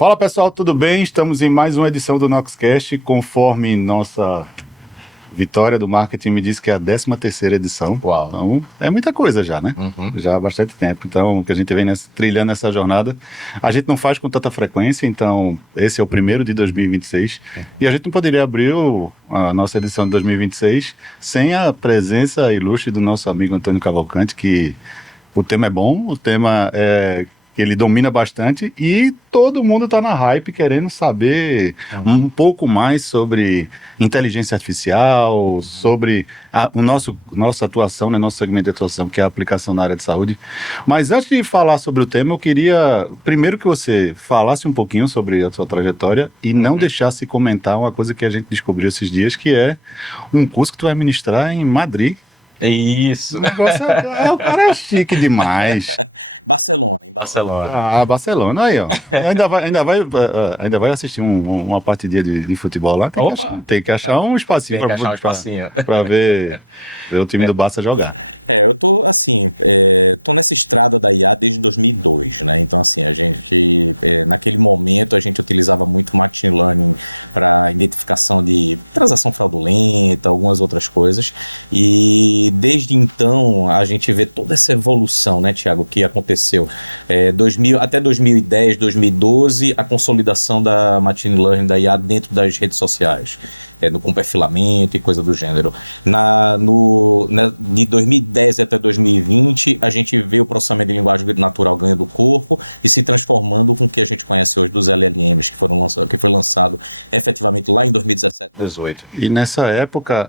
Fala pessoal, tudo bem? Estamos em mais uma edição do Noxcast, conforme nossa vitória do marketing me disse que é a 13ª edição. Uau. Então é muita coisa já, né? Já há bastante tempo. Então, que a gente vem trilhando essa jornada. A gente não faz com tanta frequência, então esse é o primeiro de 2026. E a gente não poderia abrir a nossa edição de 2026 sem a presença ilustre do nosso amigo Antônio Cavalcante, que o tema é bom, o tema é que ele domina bastante e todo mundo está na hype querendo saber um pouco mais sobre inteligência artificial, sobre nossa atuação, né, nosso segmento de atuação, que é a aplicação na área de saúde. Mas antes de falar sobre o tema, eu queria primeiro que você falasse um pouquinho sobre a sua trajetória e não deixasse comentar uma coisa que a gente descobriu esses dias, que é um curso que tu vai ministrar em Madrid. É isso. O negócio o cara é chique demais. Em Barcelona. Ah, Barcelona, aí, ó. Ainda vai assistir uma partidinha de futebol lá. Tem que achar um espacinho para ver o time do Barça jogar. Eu tô assim, tô nessa estrada da IA desde 2002, né? Então assim, a gente, naquele momento a gente utilizava muito machine learning para identificação de transação fraudulenta, algumas outras coisas, e desde então a gente vê toda essa evolução, né, Thiago, que aconteceu até 2010, 2012, a consolidação da machine learning da IA dentro das redes sociais, com perfilamento e coisa do gênero. De 2010 até 2020, a gente vê o processamento de linguagem natural ganhando corpo e se transformando com o que a gente conhece hoje dos LLMs, que foi lançado efetivamente lá em 2017, 2018. E nessa época,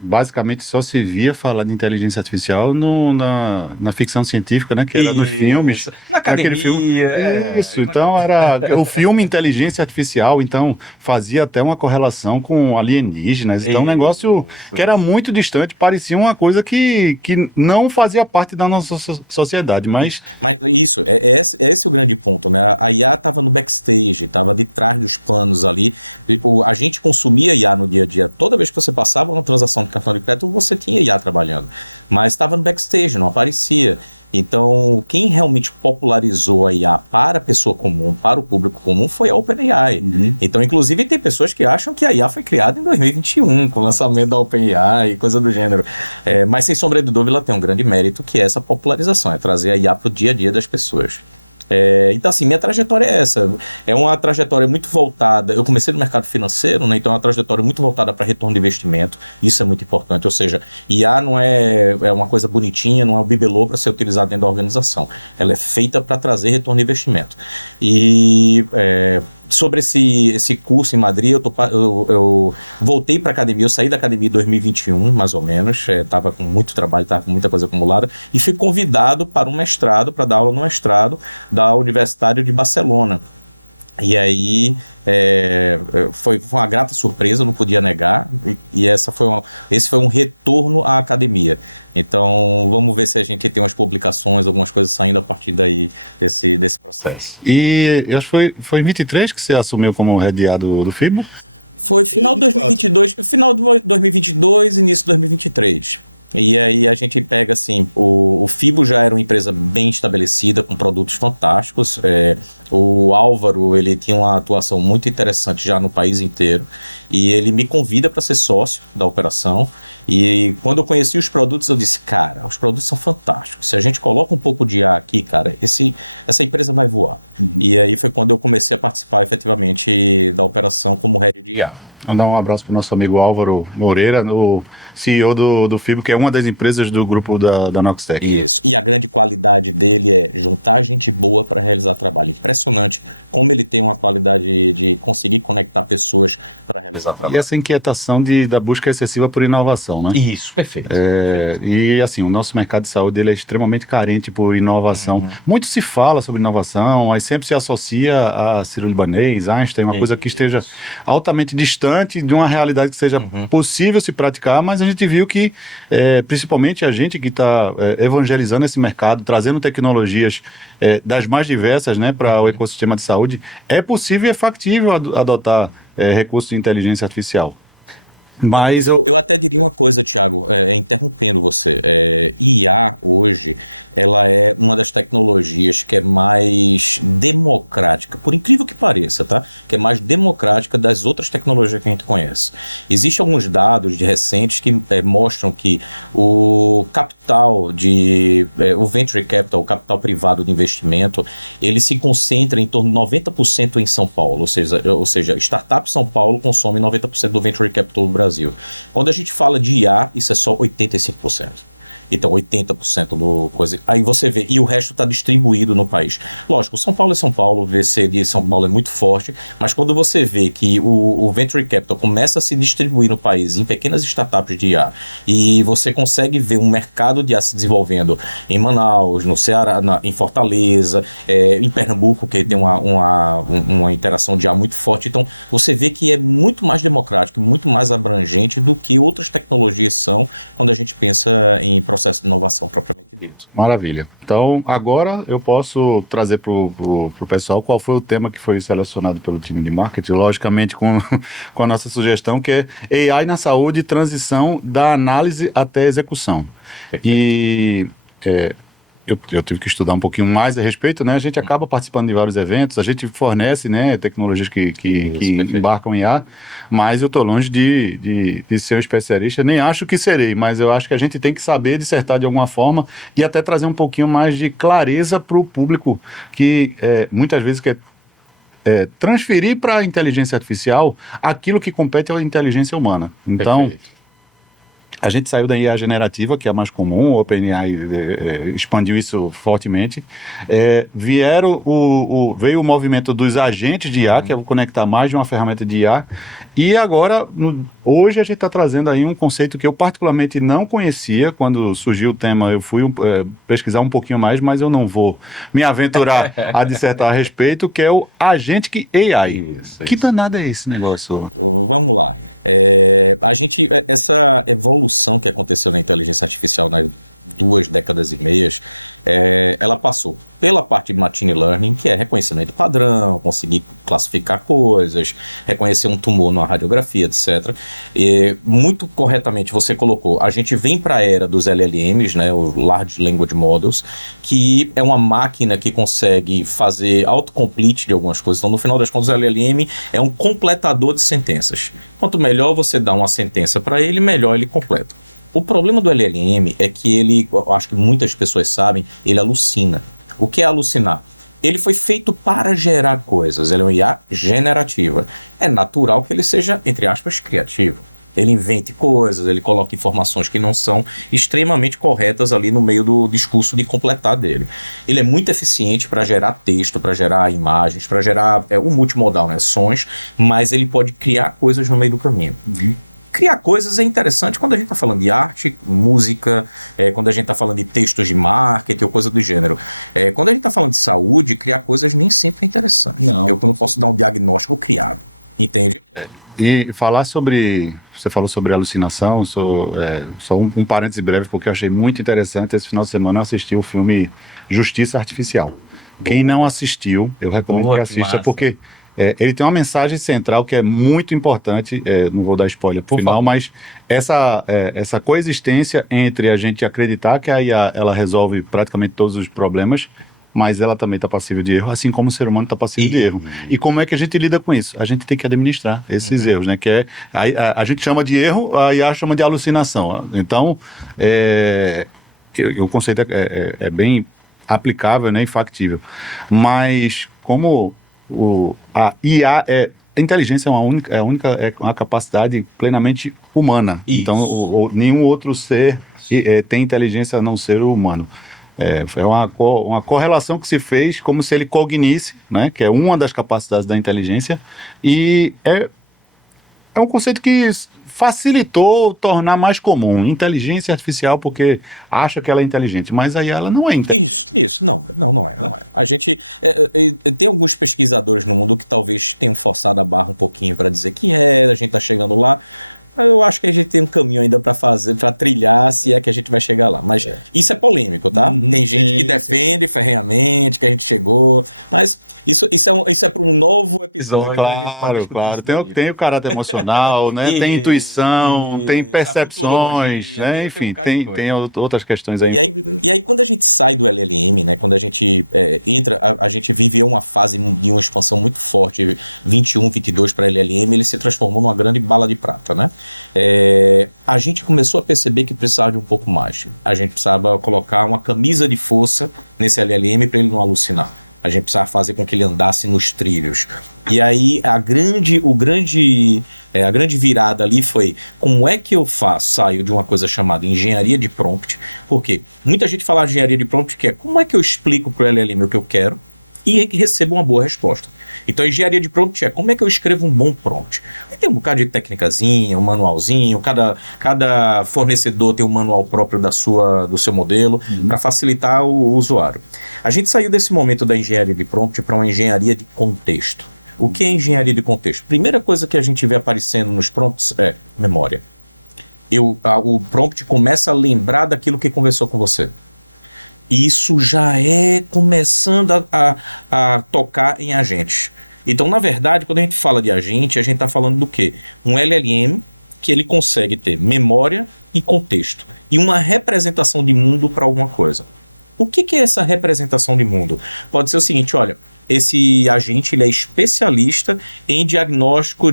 basicamente só se via falar de inteligência artificial na ficção científica, né? Que era nos filmes. Na academia. Isso, então era o filme Inteligência Artificial, então fazia até uma correlação com alienígenas. Então um negócio que era muito distante, parecia uma coisa que não fazia parte da nossa sociedade, mas isso, esse é o grande ponto, né? A IA estava no backstage, estava de trás dos panos ali. A gente consumia IA no dia a dia. Toda vez que você passava uma transação de cartão de crédito, você tinha IA trabalhando, mas estava no backstage, não aparecia. Então, quem realmente popularizou a IA para a pessoa comum, para o público comum, foi a OpenAI. Então, inclusive, tem pessoas que acham que a IA foi criada em 2021, com o lançamento da OpenAI e coisa do gênero. Mas, sem sombra de dúvida, ela tem um grande mérito, que é essa popularização, é trazer a IA para o dia a dia das pessoas. Então, assim, minha trajetória é essa. É uma trajetória muito voltada. Eu comecei no mercado financeiro, né? Então é uma trajetória muito voltada para retorno de investimento. Isso é muito importante. Ou seja, IA não é uma coisa bonitinha, não é o bibelô para ser utilizado dentro da organização. Ela é feita para trazer retorno de investimento. E sobre esse curso em Madrid, eu voltei para a academia. Eu saí da academia em 2021, mais ou menos. Estava com muito trabalho, estava com muita coisa acumulada. E fui convidado para um mestrado, para dar aula no mestrado da Universidade de Barcelona. E aí foi uma grata surpresa, não podia negar, e esse foi um retorno à academia. Então vamos ver se a gente tem umas publicações, algumas coisas saindo a partir daí desse processo. E eu acho que foi em 23 que você assumiu como head IA do FIBO? Foi final de 2022, início de 2023. E aí a gente pega assim, o FIBO já era uma empresa bem estabelecida, com produtos fantásticos. O Álvaro, ele tinha uma atuação muito interessante já no país inteiro, e ele me convida para ser sócio da operação. E quando eu conheci os produtos, eu disse, cara, os produtos são fantásticos. Se a gente coloca um pouco de IA aqui, cara, essa empresa vai voar. E aí foi quando eu comecei a participar efetivamente da operação como head de IA. Vamos dar um abraço para o nosso amigo Álvaro Moreira, o CEO do FIBO, que é uma das empresas do grupo da Noxtec. Isso. E a grande qualidade dele é juntar gente boa para realizar trabalho. Impressionante como ele tem uma qualidade de conseguir conectar pessoas para realizar trabalho. E essa inquietação da busca excessiva por inovação, né? Isso, perfeito. E assim, o nosso mercado de saúde ele é extremamente carente por inovação. Muito se fala sobre inovação, mas sempre se associa a Ciro Libanês, Einstein, uma coisa que esteja altamente distante de uma realidade que seja possível se praticar, mas a gente viu que, principalmente a gente que está evangelizando esse mercado, trazendo tecnologias das mais diversas, né, para o ecossistema de saúde, é possível e é factível adotar recursos de inteligência artificial. Mas eu até diria uma coisa, Thiago, interrompendo você. IA hoje, ela é uma das tecnologias que é mais democrática, por incrível que pareça, tá? Que é mais democrática das outras tecnologias que a gente conhece. Existem alguns dados recentes que mostram que o capital o venture capital, o capital privado de investimento, ele se concentra em torno de 90% em São Paulo, ou seja, startup São Paulo consome 90% do venture capital do Brasil. Quando a gente fala de IA, isso é só 85%. Então, 80% do coisa. Aí você vê, e o resto está distribuído no país. Lógico, São Paulo é São Paulo, o VC de São Paulo é muito forte, mas quando você vê que o Venture Capital começa a se distribuir no país em pequenas startups de IA, e você consegue ver um mercado de IA se desenvolvendo em Manaus, no Ceará, em Fortaleza, em Pernambuco, que tem uma interação de IA muito forte, então você vê que é muito mais democrático, muito mais abrangente do que outras tecnologias são quando a gente pensa em processo de inovação propriamente dito. Maravilha. Então, agora eu posso trazer para o pessoal qual foi o tema que foi selecionado pelo time de marketing, logicamente com a nossa sugestão, que é AI na saúde, transição da análise até a execução. E eu tive que estudar um pouquinho mais a respeito, né? A gente acaba participando de vários eventos, a gente fornece, né, tecnologias que embarcam em IA, mas eu estou longe de ser um especialista, nem acho que serei, mas eu acho que a gente tem que saber dissertar de alguma forma e até trazer um pouquinho mais de clareza para o público que muitas vezes quer transferir para a inteligência artificial aquilo que compete à inteligência humana. Então, a gente saiu da IA generativa, que é a mais comum, o OpenAI expandiu isso fortemente. Veio o movimento dos agentes de IA, que é conectar mais de uma ferramenta de IA. E agora, hoje a gente está trazendo aí um conceito que eu particularmente não conhecia. Quando surgiu o tema, eu fui pesquisar um pouquinho mais, mas eu não vou me aventurar a dissertar a respeito, que é o Agentic AI. Que danado é esse negócio? Vamos lá. Essa evolução que aconteceu na inteligência artificial nas 2 décadas e meias, ela passou pela parte de machine learning, que é reconhecimento padrão, conseguir classificar coisas, reconhecer um tumor na radiografia, etc. E, muito corretamente você colocou, a gente vem para a era dos LLMs, né, o Large Language Models, que é uma máquina que consegue fazer autocomplete de algumas coisas. Então, no final das contas, o LLM é um completador de sentenças. Quanto melhor você dá uma sentença para ele, melhor ele completa. O problema do LLM é que ele, eu acho que muitas pessoas sabem, ele alucina. O que é alucinar? Ele foi feito para gerar coisas, ele é uma IA generativa. É natural que ele seja, entre aspas, criativo. Ele invente coisas, ele coloca informações que não são extremamente corretas ali no meio do discurso de completar dele. Ele é muito eficiente para gerar texto, para gerar imagens, para gerar o multimodal, né, sons, mas ele pode criar coisas no meio do caminho. Criar coisas é interessante quando a gente está falando de arte, música, quando a gente está falando de textos de marketing ou coisa do gênero. Quando a gente está falando de saúde, criar coisas nem sempre é interessante. Eu não posso dar um diagnóstico criado, entende? E falar sobre... Você falou sobre alucinação, só um parêntese breve, porque eu achei muito interessante. Esse final de semana eu assisti o filme Justiça Artificial. Quem não assistiu, eu recomendo que assista, porque... ele tem uma mensagem central que é muito importante, não vou dar spoiler pro final, mas essa coexistência entre a gente acreditar que a IA ela resolve praticamente todos os problemas, mas ela também está passível de erro, assim como o ser humano está passível de erro. E como é que a gente lida com isso? A gente tem que administrar esses erros, né? Que a gente chama de erro, a IA chama de alucinação. Então, o conceito é bem aplicável, né, e factível. Mas como a IA a inteligência é uma capacidade plenamente humana. Isso. Então, nenhum outro ser tem inteligência a não ser o humano. É uma correlação que se fez como se ele cognisse, né, que é uma das capacidades da inteligência, e é um conceito que facilitou tornar mais comum inteligência artificial, porque acha que ela é inteligente, mas aí ela não é inteligente. Isso, não é. A gente tem alguns pesquisadores no mundo que talvez tenham forçado a barra um pouquinho para dizer que a gente está chegando lá. Eu acho que a gente tem um caminho ainda para fazer, para trilhar, se é que a gente vai chegar lá. Mas isso é polêmico, tá? Tem gente que defende ferrenhamente que a gente chegou, mas isso é para um novo episódio. Claro. Tem o caráter emocional, né? Tem intuição, tem percepções, né? Enfim, tem outras questões aí. E aí, quando a gente sai do LLM, né? Quando a gente entra, a gente vive uma fase de uma expansão muito forte, 21, 22 para LLM, ele se transformou numa grande bala de prata, né? A gente começou a perceber que precisava de um pouco mais. A gente precisava colocar uma camisa de força nesse LLM para ele não alucinar. A gente precisava fazer com que ele andasse nos trilhos. E aí a grande virada ali foi: como é que eu saio de uma coisa chamada engenharia de prompt? Porque muita gente fala de engenharia de prompt, que é como é que eu explico para o LLM o que eu quero e recebo uma boa resposta. Então, a engenharia de prompt é como é que eu escrevo um bom prompt. Tem um bocado de técnicazinha, um manualzinho, cada fornecedor tem um manual próprio do seu modelo, para facilitar o usuário. A gente saiu desse momento da engenharia de prompt para uma engenharia de contexto. O que é engenharia de contexto? Primeira coisa que a gente vê aparecendo nos prompts é memória. O prompt começa a lembrar daquilo que conversou com você. Isso já é começando a tocar em agentes. Então, na verdade, quando a gente fala de agente, a gente está falando do quê? Um LLM que ele consegue ter memória e contexto. E uma representação de mundo para alguma coisa. O que é essa representação de mundo? Pode ser o seguinte, olha, esse agente ele é especialista em diagnóstico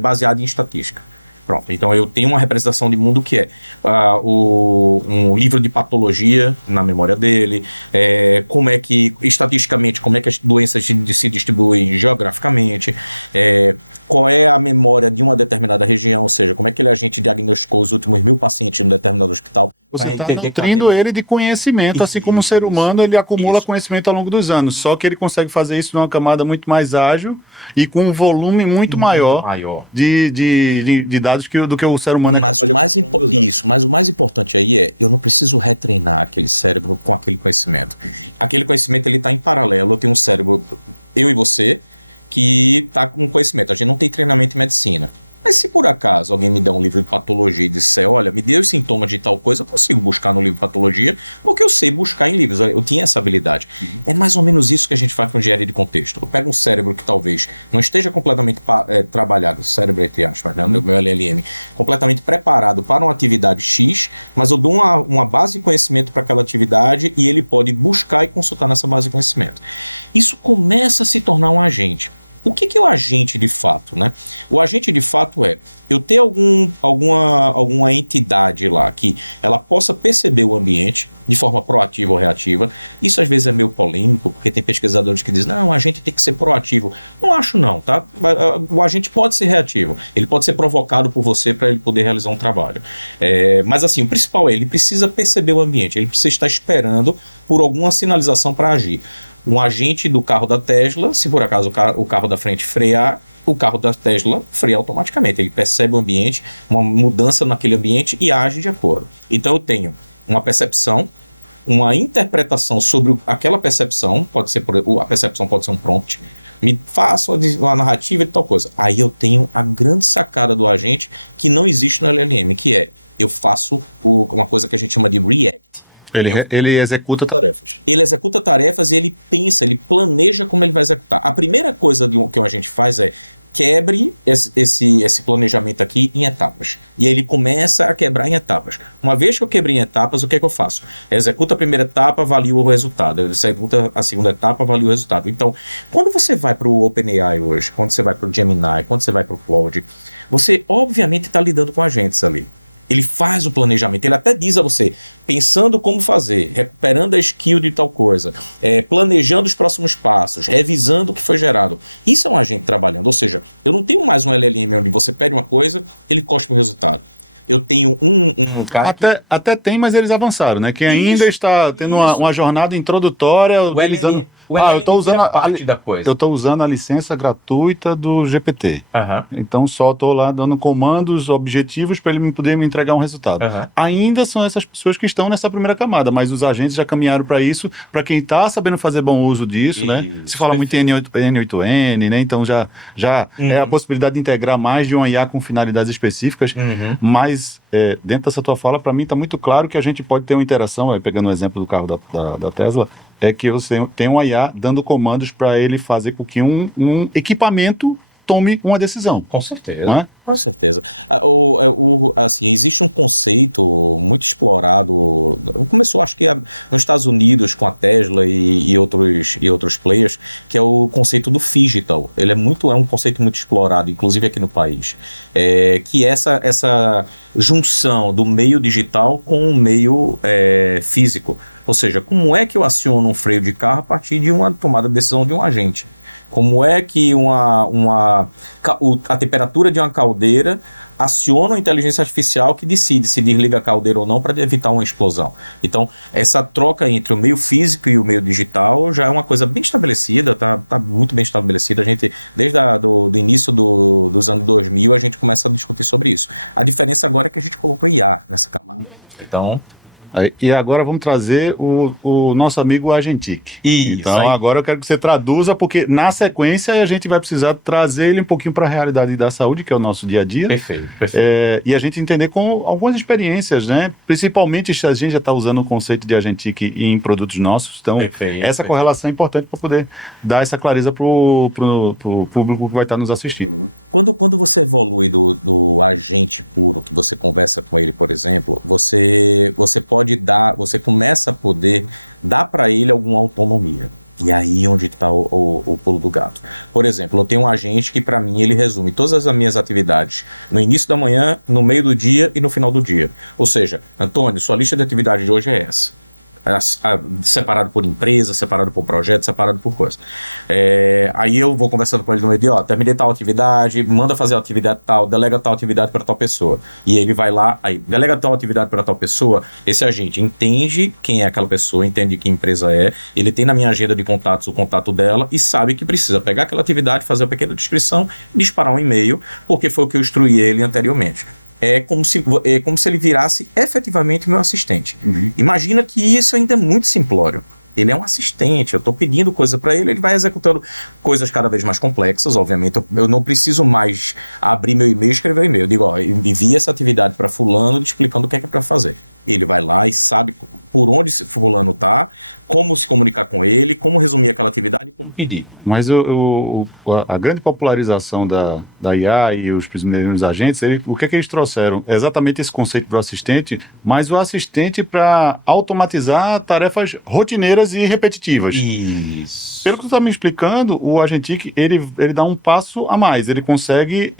baseado em estatística. Pronto, então eu tenho uma representação de mundo que é um livro de patologia na memória dele, estatisticamente, como é que as doenças se distribuem geograficamente, qual é a memória de uma determinada região, ou seja, como é que ele agente diagnosticou os últimos 1000 pacientes em um determinado hospital. Você está nutrindo ele de conhecimento, assim como o ser humano, ele acumula conhecimento ao longo dos anos, só que ele consegue fazer isso numa camada muito mais ágil e com um volume muito maior de dados do que o ser humano mas o mais importante aí eu não preciso retreinar aquele cérebro com aquele conhecimento. Aquele conhecimento ele está em paralelo. Eu tenho um cérebro, eu e você, que está com conhecimento. A gente não tem treinamento em medicina. Mas se por acaso alguém me der um livro de patologia e disser, olha, me dê os sintomas de tal coisa, eu consigo buscar no livro de patologia, porque eu sei buscar em livros, eu tinha essa habilidade. É mais ou menos isso que a gente faz com engenharia de contexto. Eu pego um cérebro que talvez não esteja completamente trabalhado, cérebro entre aspas, né, meu LLM, completamente preparado para uma atividade X, mas eu dou uma base de conhecimento para aquela atividade e ele pode buscar e consultar nessa base de conhecimento. Isso começa a se tornar um agente. O que é o agente de fato, né? O agente de fato eu ter alguma entidade lá que ela possa perceber o ambiente de forma proativa ou reativa. Isso às vezes é meio polêmico, porque tem pesquisadores que dizem, não, o agente tem que ser proativo. Não acho não, tá? O agente pode ser reativo, ele pode ser provocado por você para ele poder realizar um trabalho. Mas assim, o principal ele precisa perceber o ambiente, ele precisa estar esperando por alguma sinalização para agir. Um agente do carro da Tesla, se por acaso o carro da frente frear, o carro da Tesla freia automaticamente. Ele percebe o ambiente, uma mudança naquele ambiente e age de acordo. Então eu tenho uma percepção, uma interpretação sobre aquela percepção, a percepção pode ser um prompt, me faça uma narrativa de tal coisa. Aí eu tenho a grande sacada do agente que não existe no LLM, que eu faço uma coisa que a gente chama de react. Ele executa tarefas. Ele executa tarefas e ele pensa, ele planeja como ele vai executar. A primeira coisa que a gente faz quebre esse planejamento aqui em etapas. E aí ele começa a quebrar em etapas. Uma vez que eu quebrei em etapas, o que é que eu faço? Executa a primeira etapa, avalio o resultado. Executa a segunda etapa, avalio o resultado. Então, quando você vai para o OpenAI hoje, quando você vai para o Gemini, quando você vai para o Claude, você obviamente está lidando com agentes ali. Ele faz o planejamento, ele até diz a você, pensando como fazer, recuperando a skill de tal coisa, planejando os próximos passos, revisando o que foi gerado. Isso é um agente trabalhando, ou seja, eu não tenho mais um LLM onde você pede uma coisa, ele cospe o resultado. Eu tenho um cara... Até tem, mas eles avançaram, né? Quem ainda está tendo uma jornada introdutória, O eu estou usando parte da coisa. Eu estou usando a licença gratuita do GPT. Então só estou lá dando comandos objetivos para ele poder me entregar um resultado. Ainda são essas pessoas que estão nessa primeira camada, mas os agentes já caminharam para isso, para quem está sabendo fazer bom uso disso, né? Se fala muito em N8N, né? Então já é a possibilidade de integrar mais de uma IA com finalidades específicas, mas dentro dessa tua fala, para mim está muito claro que a gente pode ter uma interação, pegando o exemplo do carro da Tesla, é que você tem uma IA dando comandos para ele fazer com que um equipamento tome uma decisão. Com certeza. Não é? Com certeza. Assim, existe um conceito muito explorado, começou acho que nos Estados Unidos com a Tesla e outros players, que é o conceito do phygital. Ele é um conceito muito explorado, inclusive aqui no país, que é essa junção do meio digital com o meio físico. Ou seja, como é que eu aciono um freio de carro a partir de uma tomada de decisão de um agente? Como é que a temperatura de uma caldeira aciona a inteligência artificial que decide se desliga a caldeira ou não para evitar uma explosão? Então, essa troca entre o meio físico e o meio digital já é uma coisa bem estabelecida, tá muito bem estabelecida. A gente, desde do início dos anos 2000, a gente começa a discutir sobre isso. A diferença agora é que a gente colocou IA nessa camada. Então... E agora vamos trazer o nosso amigo Agentic. Então agora eu quero que você traduza, porque na sequência a gente vai precisar trazer ele um pouquinho para a realidade da saúde, que é o nosso dia a dia. Perfeito. E a gente entender com algumas experiências, né? Principalmente se a gente já está usando o conceito de Agentic em produtos nossos. Então essa correlação é importante para poder dar essa clareza para o público que vai estar nos assistindo. Né? Quando você evolui do agente puro, que você conversa com ele, por exemplo, você começa a poder dar para ele alguma autonomia. E aí onde está o pulo do gato. Por exemplo, eu tenho um agente que para mim ele resume todas as minhas atividades no início da manhã, no meio do dia e no final do dia. Ou seja, Antônio, sua lista de atividades de hoje é essa. Separado por empresa, separado por projeto, separado por coisa. Aí eu vou conversando com ele no meio de, terminei tal atividade, manda fazer a atividade tal, delega tal atividade para tal pessoa. E ele vai lá, aí delega tal atividade para tal pessoa, esse agente entende quem é aquela pessoa, entende que empresa é, ele tem na minha agenda de contatos o contato dela e sabe que precisa pegar aquela atividade, fazer uma pequena descrição, disparar um e-mail, porque foi o que eu instruí ele anteriormente. É como se ele virasse efetivamente meu assistente. Imagina que isso ainda é muito simplório. Ele é um assistente, eu estou pedindo coisa para ele, ele vai executando coisas cada vez mais complexas, obviamente. Eu não preciso mais abrir meu e-mail e escrever o e-mail. Eu digo, envia essa atividade para fulano explicando o que é para fazer. Ele vai lá e sabe por onde fulano está, como se comunicar com ele, como resumir aquela atividade e como pedir. Mas a grande popularização da IA e os primeiros agentes, o que eles trouxeram? É exatamente esse conceito do assistente, mas o assistente para automatizar tarefas rotineiras e repetitivas. Isso. Pelo que tu está me explicando, o Agentic, ele dá um passo a mais. Ele consegue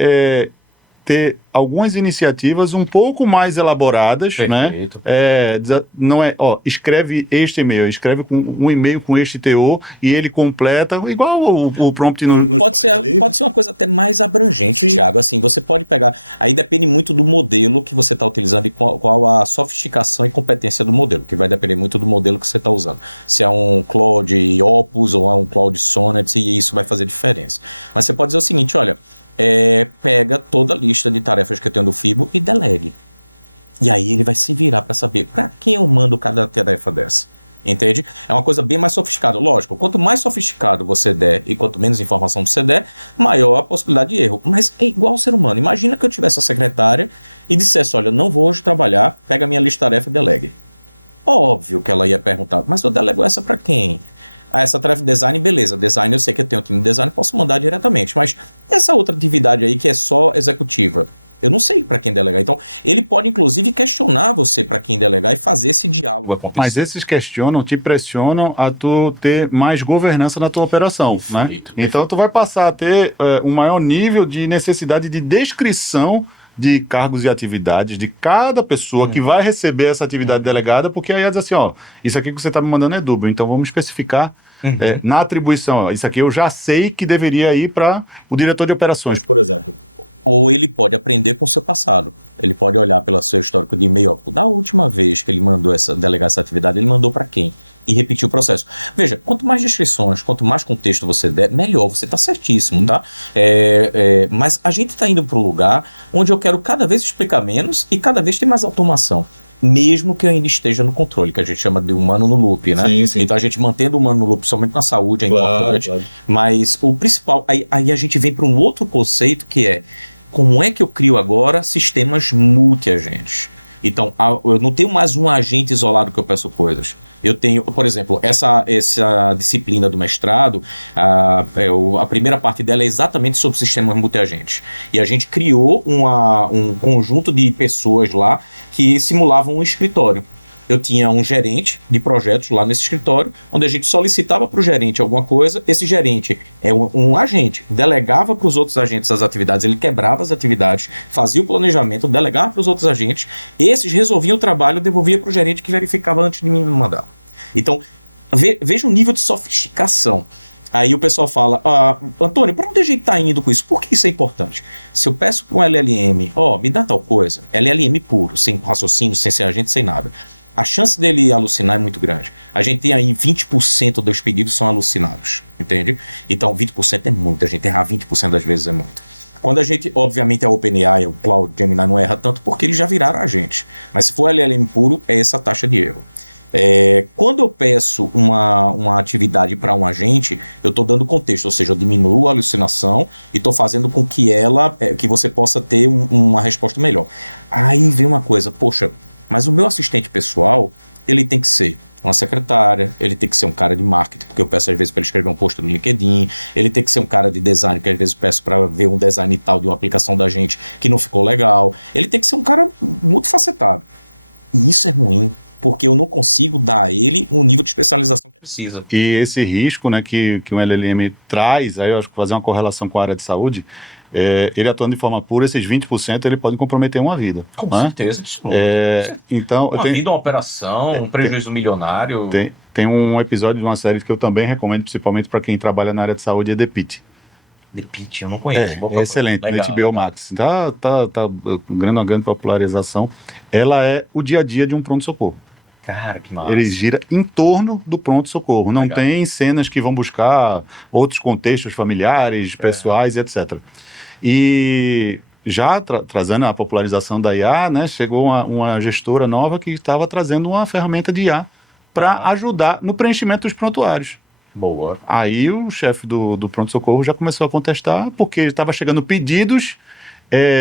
ter algumas iniciativas um pouco mais elaboradas, perfeito, né? Não é, escreve este e-mail, escreve um e-mail com este teor e ele completa, igual o prompt no pode ser uma coisa até mais abrangente, sim. Thiago. Assim, você pode pegar, aí depende muito do modelo que você está utilizando e qual a sofisticação e competência do modelo, que vai depender muito do modelo que você está usando. Se é um Claude Opus ou é um Claude Sonnet, e isso vai fazer diferença. Mas você pode dizer o seguinte, olha, pega toda a lista de tarefas que eu tenho do Fibo e delegue. E aí ele vai se virar para saber para quem eu mando cada tarefa dessa. Entende? É uma coisa bem mais sofisticada. Lógico, quanto mais sofisticado você der e quanto menos informação você der, maior a possibilidade de erro. Mas é igual ao ser humano. Imagina que eu tivesse a secretária e dissesse, olha, não vou hoje trabalhar, pega a minha lista de tarefa e delegue. Óbvio que ela ia perguntar, mas eu delego essa para quem? Essa tarefa de design, beleza, design eu sei que eu tenho um time de design, posso mandar diretamente, mas essa outra atividade aí que é só executiva, eu não sei para quem delegar. Então, ele pode inclusive questionar você para quem delegar e fazer esse diálogo acontecer. Mas esses questionam, te pressionam a tu ter mais governança na tua operação, perfeito, né? Então, tu vai passar a ter um maior nível de necessidade de descrição de cargos e atividades de cada pessoa que vai receber essa atividade delegada, porque aí é dizer assim, isso aqui que você está me mandando é dúbio, então vamos especificar na atribuição, isso aqui eu já sei que deveria ir para o diretor de operações, por exemplo. Ou ele pode aprender com o seu passado. Ele pode olhar pelo seu histórico de e-mail, da última vez que ele mandou delegar essa atividade, ele mandou para quem? e repetir o processo. Veja, quanto mais descrições, quanto mais contexto você der, melhor, você está certíssimo, tá? Mas a gente está indo para um lugar onde eu quero cada vez explicar menos e cada vez ter mais automação. Mesmo que eu ainda esteja no controle, que a gente chama de humano no loop, né? Sim, sim. Então a gente mantendo o humano no loop somente na saúde é importante. Claro. Mas o principal, aí a gente vem para um outro conceito que é como é que eu crio agora sistemas multi-agentes. Então, eu não tenho mais um agente isolado que eu peço coisas. Eu tenho, por exemplo, essa disciplina do mestrado, a primeira parte dela é exatamente sobre sistemas multi-agentes. E a gente criou um conjunto de pessoas lá que simulavam um escritório. Eu tinha um gerente de projetos lá nesse escritório, onde a gente solicitava para o gerente alguma coisa, esse gerente é um agente, delegava para os outros agentes as atividades, ele quebrava as atividades, fazia o planejamento, delegava para os outros agentes, esses resolviam o trabalho, devolvia para o gerente que verificava antes de mim mandar. Então, veja o nível de sofisticação. Aí o pessoal fala, Antônio, para onde a gente está indo com isso? Por que isso é importante? Se eu peço para um LLM, me dá tal coisa, LLM puro, sem raciocínio, sem ser agente, sem nada, a chance dele alucinar é muito grande. A gente tem aí 20% dos pedidos são alucinados, entende? Então 20% é muito, a gente errar 20% das vezes é muito. Quando a gente, obviamente a OpenAI, o Cloud Gemini não erra tanto porque eles já viraram agentes. Mas se for LLM puro, é essa taxa de erro. Quando eu peço uma atividade para um agente, eu estou dando contexto, ou seja, eu diminuo a alucinação e estou fazendo com que que você possa ter uma resposta melhor. Aí vem uma coisa, poxa, mas o meu assistente pessoal, ele tem que ser uma secretária, ele tem que ser um cara de marketing, porque eu peço às vezes para ele escrever um post no LinkedIn, ele tem que ser um cara de design, que às vezes eu peço para ver um design tal de uma aplicação da gente que não ficou legal, ele tem que ser um cara multifacetado. E isso é ruim, porque eu não consigo dar a ele um nível de especialização que precisa. E esse risco, né, que um LLM traz, aí eu acho que fazer uma correlação com a área de saúde, ele atuando de forma pura, esses 20% ele pode comprometer uma vida. Com né? certeza. Então, uma vida, uma operação, um prejuízo milionário. Tem um episódio de uma série que eu também recomendo, principalmente para quem trabalha na área de saúde, é The Pitt. The Pitt, eu não conheço. É excelente, na HBO Max. Tá ganhando uma grande popularização. Ela é o dia a dia de um pronto-socorro. Cara, que massa. Ele gira em torno do pronto-socorro. Não tem cenas que vão buscar outros contextos familiares, pessoais, etc. E já trazendo a popularização da IA, né, chegou uma gestora nova que estava trazendo uma ferramenta de IA para ajudar no preenchimento dos prontuários. Boa. Aí o chefe do pronto-socorro já começou a contestar, porque estava chegando pedidos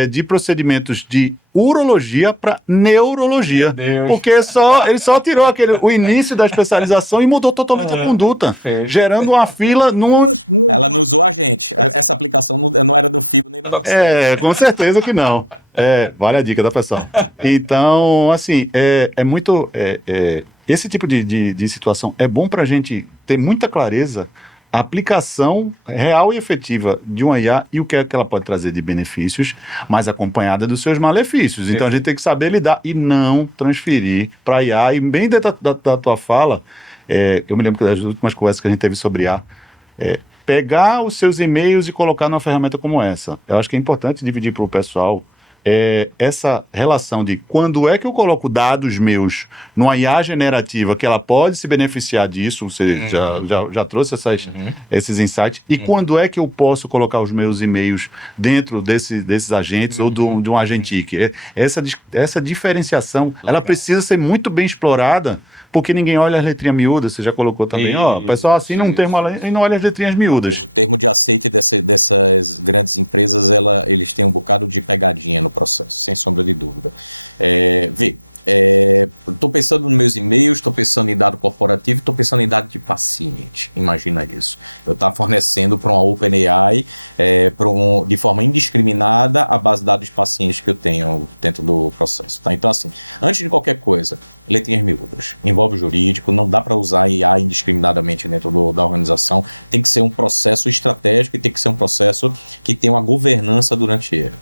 de procedimentos de urologia para neurologia. Porque ele só tirou o início da especialização e mudou totalmente a conduta, gerando uma fila Ela não usou a gente. Essa aplicação não era do FIBO nem da Roxy. Com certeza que não. Vale a dica da pessoal. Então, assim, muito... esse tipo de situação é bom para a gente ter muita clareza a aplicação real e efetiva de uma IA e o que é que ela pode trazer de benefícios, mas acompanhada dos seus malefícios. Então a gente tem que saber lidar e não transferir para a IA. E bem dentro da tua fala, eu me lembro das últimas conversas que a gente teve sobre IA, pegar os seus e-mails e colocar numa ferramenta como essa. Eu acho que é importante dividir para o pessoal essa relação de quando é que eu coloco dados meus numa IA generativa que ela pode se beneficiar disso, você já trouxe esses insights, e quando é que eu posso colocar os meus e-mails dentro desses agentes ou de um agentic. Essa diferenciação, ela precisa ser muito bem explorada, porque ninguém olha as letrinhas miúdas, você já colocou também, o pessoal assina um termo e não olha as letrinhas miúdas. O termo de aceite dessas grandes empresas, eles têm um bocado de pegadinha no processo, sem sombra de dúvida. Estou pensando nos meus e-mails, estou pensando em dado corporativo, estou pensando em dado de paciente. Imagina isso. Eu estou fornecendo para uma OpenAI de forma indiscriminada a base de dados de pacientes que eu tenho dentro do processo. Tá? Então, assim, antes de qualquer coisa, letrinhas miúdas, envolve o jurídico, não dá para usar IA indiscriminadamente dentro da organização, tem que ser um processo estratégico e tem que ser um processo que tenha uma governança durante ele.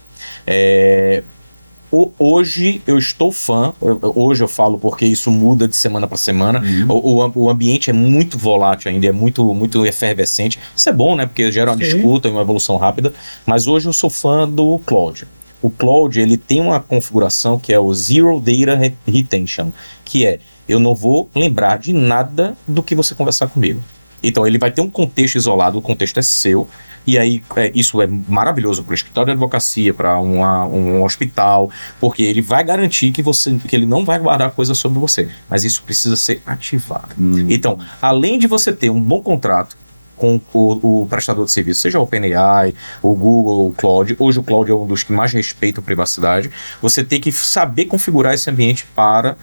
Hoje eu estou fã, hoje eu falo porque isso muda de semana para semana, o ambiente é muito volátil ainda, é muito efervescente, isso é bom, né, porque gera uma disputa e uma evolução rápida, mas hoje eu sou fã do Claude. O Claude, ele tem uma configuração que é o Zero Data Retention, que eu não vou lembrar de nada do que você conversar comigo. Então, ele vai ter um contexto isolado, o contexto é seu, e aí isso é maravilhoso para o escritório de advocacia, para um hospital, porque ele vai garantir que ele não vai guardar coisa sobre você, mas isso precisa ser ativado. Então, além de você ter um bom contrato com o prestador de serviço, seja o OpenAI, o Google, o Cloud, hoje o Cloud é um dos que mais respeita a privacidade, você tem que saber configurar esse ambiente para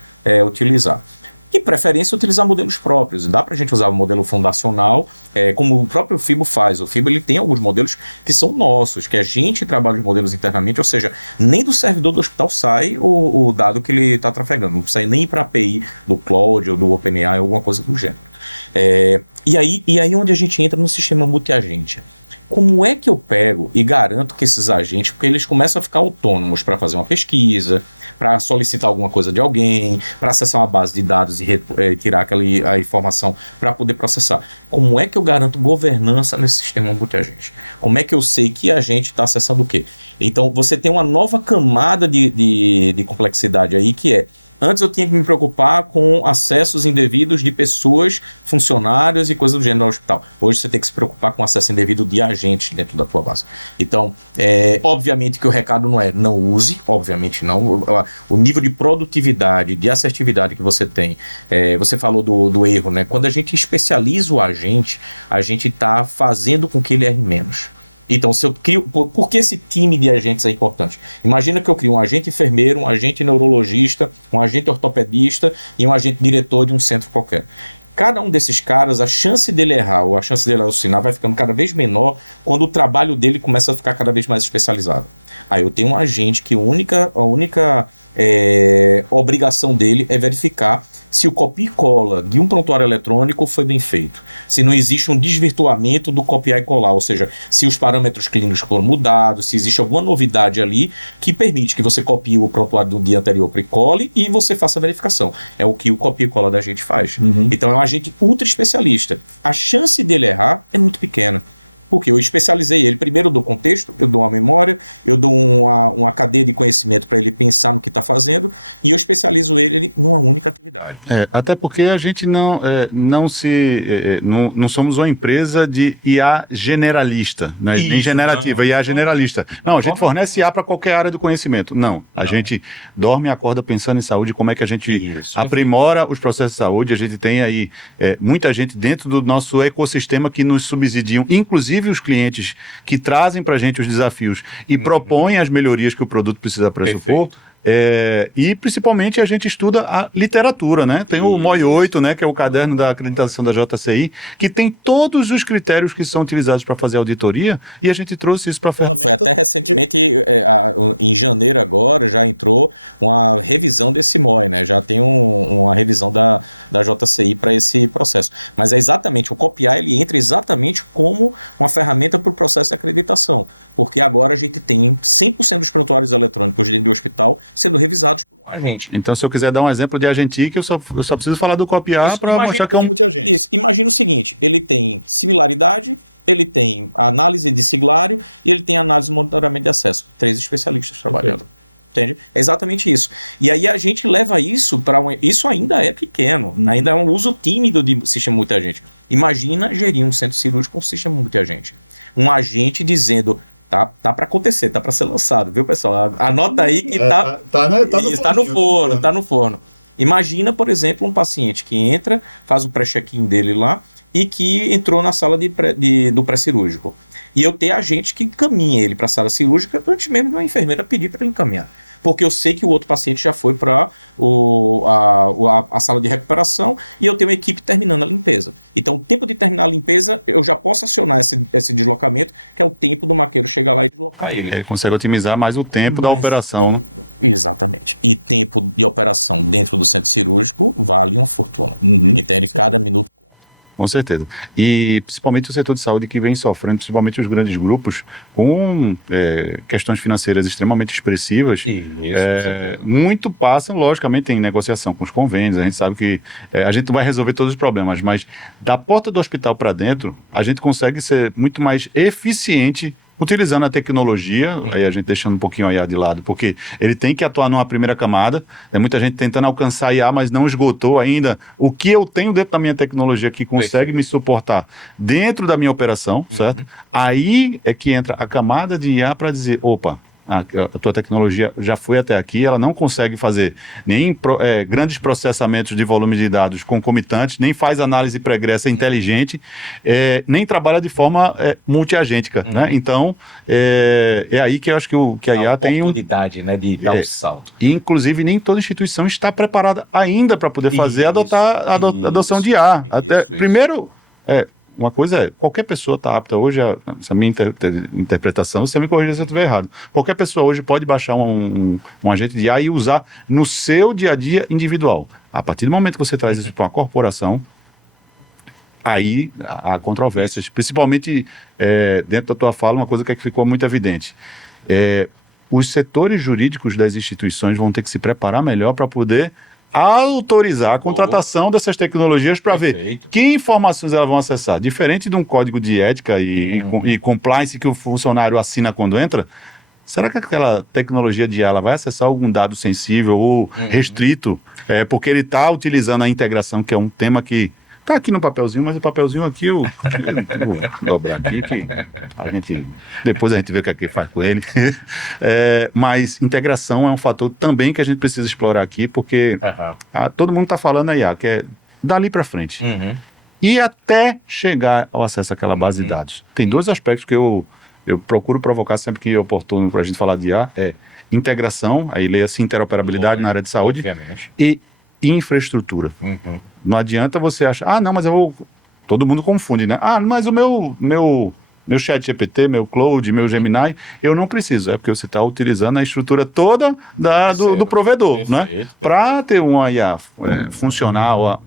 utilizar. De preferência, utilizar modelos próprios. Dá para a gente usar o modelo fundacional, como o próprio FIBO faz. O FIBO ele tem alguns modelos que são nossos, que a gente trabalha os modelos internamente, ou seja, nem do servidor do hospital sai o dado que ele está trafegando. Não precisa nem ir para a API do Cloud ou do OpenAI, alguma coisa do gênero. E aí onde a gente entra no sistema multiagente. Como é que eu pego e garanto que esses agentes, porque eles começam a ficar autônomos para fazer uma pesquisa, para solicitar alguma coisa de alguém, para acessar uma base de dados e tirar a informação para poder processar. Como é que eu garanto governança nesse sistema multiagente? Como é que eu sei que a agente está acessando o quê? Então, você tem uma nova camada de complexidade aí, que é: antes eu tinha que me preocupar com acessos indevidos de pessoas, funcionários e coisas do gênero ao hospital. Hoje você tem que se preocupar com acesso indevido de agentes dentro da tua base. Então, obviamente que o recado não é não use, obviamente não. O nível de produtividade, de assertividade que você tem, você falou do erro, né? Quando a gente especializa o agente, a gente está fazendo com que ele erre menos. Então, se eu crio... Por que esse time de agentes é importante? Imagina que eu crio um agente enfermeiro, um agente neurologista, um agente ortopedista e um agente diretor de um centro qualquer. Cada um desses caras, a chance dele errar ou a chance dele alucinar vai ficando cada vez menor quando o trabalho dele começa a ficar cada vez mais especializado. Aí eu tenho um agente que a única obrigação dele é verificar se o copia e cola de um prontuário eletrônico foi bem feito, se não existe um desvirtuamento do copiar e colar, ou seja, se os parâmetros clínicos foram mudados, se existe alguma novidade ali que permite que você copie o prontuário do dia anterior para e cole e você faça a verificação. É o que o copia e cola da gente faz. Então é um agente ultra especialista. A chance dele errar é muito pequena. Porque eu especializei ele. Primeiro eu dou contexto, eu dou uma memória, eu dou uma cadeia de conhecimento para ele pensar no que está fazendo e eu especializo ele numa única atividade. Até porque a gente não somos uma empresa de IA generalista, né? Nem generativa, IA generalista. Não, a gente fornece IA para qualquer área do conhecimento. Não, a gente dorme e acorda pensando em saúde, como é que a gente aprimora os processos de saúde. A gente tem aí muita gente dentro do nosso ecossistema que nos subsidiam, inclusive os clientes que trazem para a gente os desafios e propõem as melhorias que o produto precisa pressupor. E principalmente a gente estuda a literatura, né? Tem o MOI 8, né, que é o caderno da acreditação da JCI, que tem todos os critérios que são utilizados para fazer auditoria, e a gente trouxe isso para a ferramenta. Foi até recentemente, em janeiro agora, já entrou uma revisão desse MOI, né? Já tem uma revisão da JCI para esse processo. Mas é exatamente, o copiar, ele entra exatamente como uma ferramenta para o processo de acreditação, porque agora a gente tem 100% dos prontuários eletrônicos dentro do hospital sendo revisados por um agente. Então, se eu quiser dar um exemplo de agentic, eu só preciso falar do copiar para mostrar que é um multiagente. Isso. Imagina o seguinte, ele tem similaridade, ele tem análise de siglário e ele tem análise de monitoramento de acesso. 3 especialistas trabalhando. Entende? É exatamente isso. E aí a gente leva isso para isso ainda é pequeno, ainda é um uso tímido de sistema multiagente. Imagina gerir um centro cirúrgico com um sistema multiagente. Um agente dizendo: Tá para acontecer, tá para ser lançado, viu, pessoal? Anota aí que tá no forno. Imagina, por exemplo, um paciente que entra, faz o pré-check-in dele lá e que entrou na sala do pré-cirúrgico. E eu ter agente que encaminha ele para a sala cirúrgica antes mesmo de uma enfermeira pedir para ele encaminhar. Porque eu sei que o outro paciente já foi para a sala de recuperação e eu tenho uma equipe terminando a limpeza. Então, o tempo de terminar a limpeza, eu já posso acionar esse deslocamento, que é o tempo do maqueiro chegar lá e deslocar ele. Ele consegue otimizar mais o tempo da operação. Exatamente. E tempo de operação dentro do centro cirúrgico vale uma fortuna. Entende? Cada minuto. Com certeza. E principalmente o setor de saúde que vem sofrendo, principalmente os grandes grupos, com questões financeiras extremamente expressivas. Muito passam, logicamente, em negociação com os convênios. A gente sabe que a gente não vai resolver todos os problemas, mas da porta do hospital para dentro, a gente consegue ser muito mais eficiente utilizando a tecnologia, aí a gente deixando um pouquinho a IA de lado, porque ele tem que atuar numa primeira camada, muita gente tentando alcançar a IA, mas não esgotou ainda o que eu tenho dentro da minha tecnologia que consegue me suportar dentro da minha operação, certo? Aí é que entra a camada de IA para dizer, opa, a tua tecnologia já foi até aqui, ela não consegue fazer nem grandes processamentos de volume de dados concomitantes, nem faz análise pregressa inteligente, nem trabalha de forma multiagêntica, né? Então, é aí que eu acho que a IA tem oportunidade, né, de dar um salto. E, inclusive, nem toda instituição está preparada ainda para poder fazer a adoção de IA. Primeiro, uma coisa qualquer pessoa está apta hoje, essa minha interpretação, você me corrija se eu estiver errado, qualquer pessoa hoje pode baixar um agente de IA e usar no seu dia a dia individual. A partir do momento que você traz isso para uma corporação, aí há controvérsias, principalmente dentro da tua fala, uma coisa que ficou muito evidente. Os setores jurídicos das instituições vão ter que se preparar melhor para poder autorizar a contratação dessas tecnologias para ver que informações elas vão acessar. Diferente de um código de ética e compliance que o funcionário assina quando entra, será que aquela tecnologia de ela vai acessar algum dado sensível ou restrito? Porque ele está utilizando a integração, que é um tema que está aqui no papelzinho, mas o papelzinho aqui eu vou dobrar aqui, que depois a gente vê o que é que faz com ele. Mas integração é um fator também que a gente precisa explorar aqui, porque todo mundo está falando aí, que é dali para frente. E até chegar ao acesso àquela base de dados. Tem dois aspectos que eu procuro provocar sempre que é oportuno para a gente falar de IA, integração, aí leia-se interoperabilidade na área de saúde, obviamente, e infraestrutura. Não adianta você achar, não, mas todo mundo confunde, né? Mas o meu chat GPT, meu Cloud, meu Gemini, eu não preciso, porque você está utilizando a estrutura toda do provedor, né? Para ter uma IA funcional,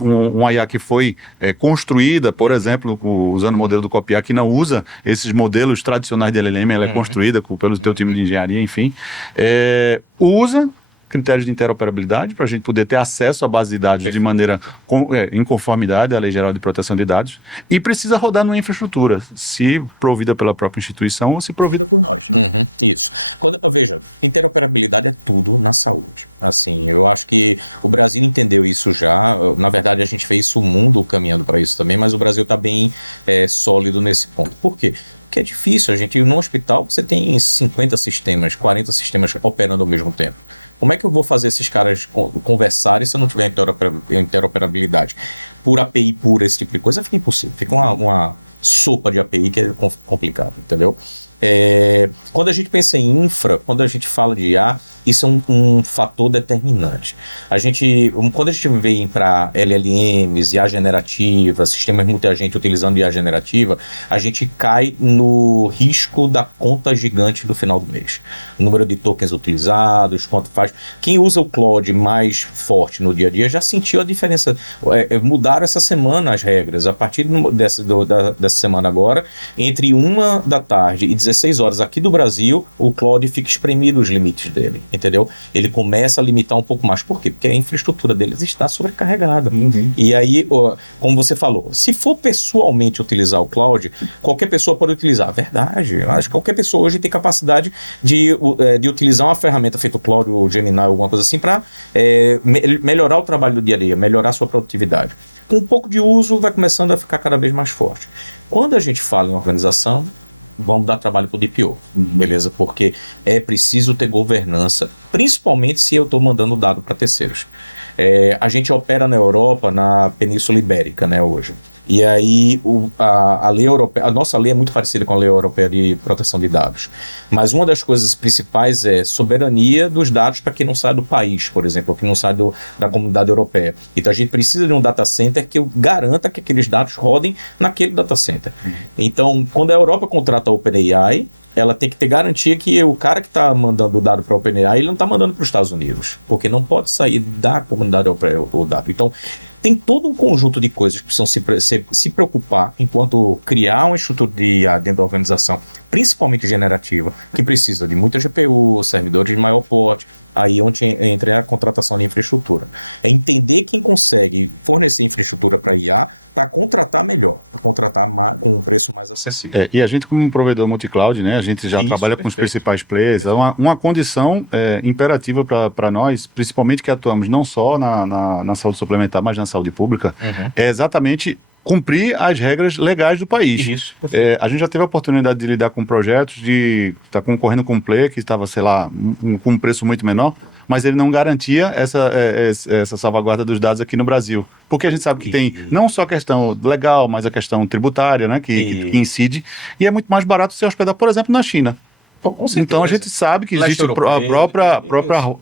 uma IA que foi construída, por exemplo, usando o modelo do Copiar, que não usa esses modelos tradicionais de LLM, ela é construída pelo teu time de engenharia, enfim, usa critérios de interoperabilidade para a gente poder ter acesso à base de dados de maneira em conformidade à Lei Geral de Proteção de Dados, e precisa rodar numa infraestrutura, se provida pela própria instituição ou se provida por nós. Né? Isso. Veja, interoperabilidade é tudo na saúde. Assim, eu acho que o Brasil entendeu isso já. Na verdade, a gente fez o mundo caminhando para isso também, mas o Brasil está bem sólido nesse ponto. Por quê? Porque é difícil. No hospital você tem 50 sistemas, 40 sistemas operando ao mesmo tempo. Como é que eu vou fazer esses caras conversarem se eu não tiver interoperabilidade? Por API pura, esse tipo de coisa, fica impossível. Fica uma sopa de API que é complicado, entendeu? Quando a gente pensa em infra, quando a gente fala de IA, isso é um fator determinante. Quando a gente vem para LLMs, IA generativa, sistemas multiagente utilizando IA generativa, a gente cai no risco da conta gigante do final do mês. O número de tokens utilizados, quanto faz. Quem usa o Claude mais forte no dia a dia já sentiu a diferença. Mudaram essa semana as regras. A partir dessa semana agora, entre 1 da tarde e 16 horas aqui do Brasil, o Claude fica espremido os limites dele. Entendeu? Ele começa a limitar um pouco mais. Por quê? Porque a infraestrutura deles está sobrecarregada. E aí, como você falou, se for pessoalmente utilizar o cloud, qualquer pessoa pode utilizar. Verdade. Acho que qualquer pessoa hoje tem capacidade de utilizar uma ferramenta feita o Cloud ou Gemini, alguma coisa assim, para melhorar o trabalho do dia a dia, melhorar a sua produtividade. Com um pouco de uso, vai começando a ficar cada vez mais forte. Quando a gente fala em organização, vamos dar trabalho para o DPO, beleza? Porque é preciso ter governança, principalmente se eu estou mandando dado para terceiros. A gente opera na Europa, na Península Ibérica, né, hoje. E aí a lei europeia, a nossa lei é muito parecida com a lei europeia de proteção de dados. Mas uma das coisas principais é soberania dos dados para quem não sai do país, por exemplo, ou que não sai da comunidade europeia. Então a gente precisa de um data center que garanta que aqueles dados rodem naquele data center. Então, quando a Europa contrata a OpenAI, ela tem que ter garantia que o cara que está mandando o dado para a OpenAI, ele não está mandando para os Estados Unidos, porque não pode sair da comunidade europeia o dado. Então, tem todo um conjunto de coisas que precisam se preocupar enquanto criar uma estrutura de IA dentro da organização, principalmente generativa, que precisa de muita GPU, servidores de maior porte, aí onde entra a contratação de infraestrutura. É entender quem consegue fornecer infraestrutura para IA, para contratar melhor, para contratar com um preço mais acessível. E a gente, como um provedor multi-cloud, né, a gente já trabalha com os principais players. É uma condição imperativa para nós, principalmente que atuamos não só na saúde suplementar, mas na saúde pública, é exatamente cumprir as regras legais do país. Isso. A gente já teve a oportunidade de lidar com projetos de estar concorrendo com um player que estava, sei lá, com um preço muito menor, mas ele não garantia essa salvaguarda dos dados aqui no Brasil. Porque a gente sabe que tem não só a questão legal, mas a questão tributária, né, que incide, e é muito mais barato se hospedar, por exemplo, na China. Então a gente sabe que existe a própria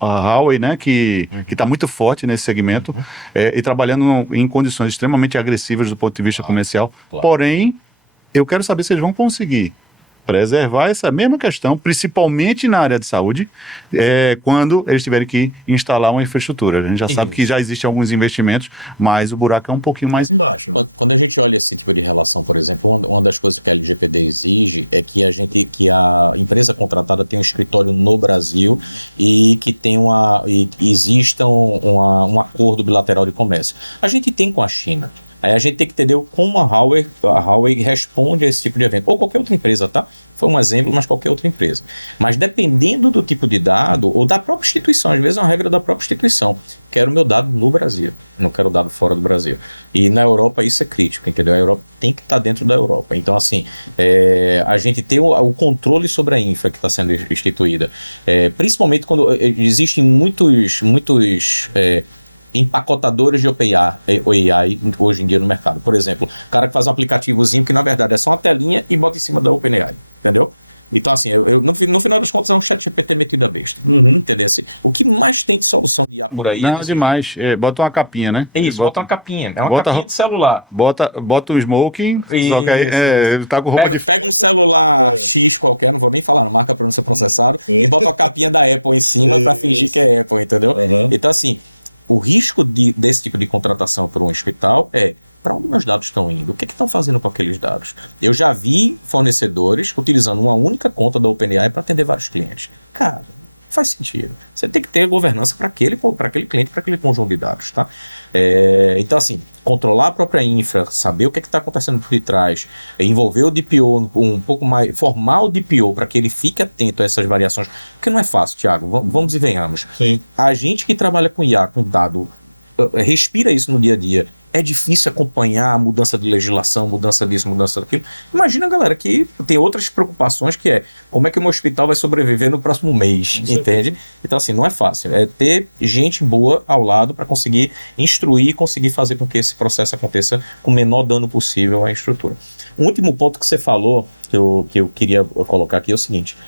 Huawei, né, que está muito forte nesse segmento e trabalhando em condições extremamente agressivas do ponto de vista comercial. Porém, eu quero saber se eles vão conseguir preservar essa mesma questão, principalmente na área de saúde, quando eles tiverem que instalar uma infraestrutura. A gente já sabe que já existem alguns investimentos, mas o buraco é um pouquinho mais embaixo. Né? Quando a gente olha esse tipo de relação, por exemplo, uma das coisas que a LGPD exige é que a empresa contratada tenha um escritório no Brasil e que exista um acordo bilateral de comércio. A gente tem com a China. Aí a gente tem que entender como a Huawei responde a esse tipo de evento. Ou qualquer outra empresa, tá? Foi um exemplo, mas qualquer outra empresa. Mas dependendo do tipo de dado, ou da própria instituição, às vezes é uma regra da própria instituição. Quero meu dado no Brasil, não quero dado fora do Brasil. E na Europa isso é crítico, entendeu? A Europa tem que estar dentro da Europa. Então, assim, a gente tem o controle sobre a infra que está sendo instituída. Principalmente quando existem muitos empacotadores de OpenAI hoje em dia no mercado. Por exemplo, o cara que faz um aplicativozinho que na verdade é só uma telinha e bota em cima da OpenAI, entendeu? Então assim, no final das contas é um ChatGPT metido a besta, entendeu? Assim, o que mais tem de solução de IA por aí... Não, demais. Bota uma capinha, né? Isso, bota uma capinha. É uma capinha de celular. Bota o smoking, só que aí ele tá com roupa pega um celular X qualquer, não vou nem falar, marca para não ser processado, e bota uma capinha da Apple em cima para fingir que é Apple, entendeu? Então assim, o risco desse tipo de contratação por um hospital para onde meus dados estão indo? O que estão fazendo com aqueles dados? Eu já vi fornecedores utilizando uma única conta da OpenAI para atender vários clientes. Cara, faz sentido. Você tem que ter governança para aquele cliente, para aquele conjunto de dados, tá? Então, assim, controlar a própria infra, saber o que está acontecendo por detrás, envolver o DPO um pouco mais, formar o DPO para que ele fique atento a essas variações, porque não é fácil, Thiago, vamos e venhamos. Sim. A gente que trabalha com IA, com dado, respira isso no dia a dia. É difícil acompanhar a mudança de legislação, mudança disso, mudança daquilo. Imagina, galera, que tem outras preocupações que como é que o meu hospital vai sobreviver no próximo mês, entende? Então, assim, não é fácil. É ter gente boa ao lado para conseguir instruir e conseguir fazer com que esse processo aconteça com o menor dano possível à estrutura. Um último ponto que você falou, que eu queria colocar aqui, é o seguinte...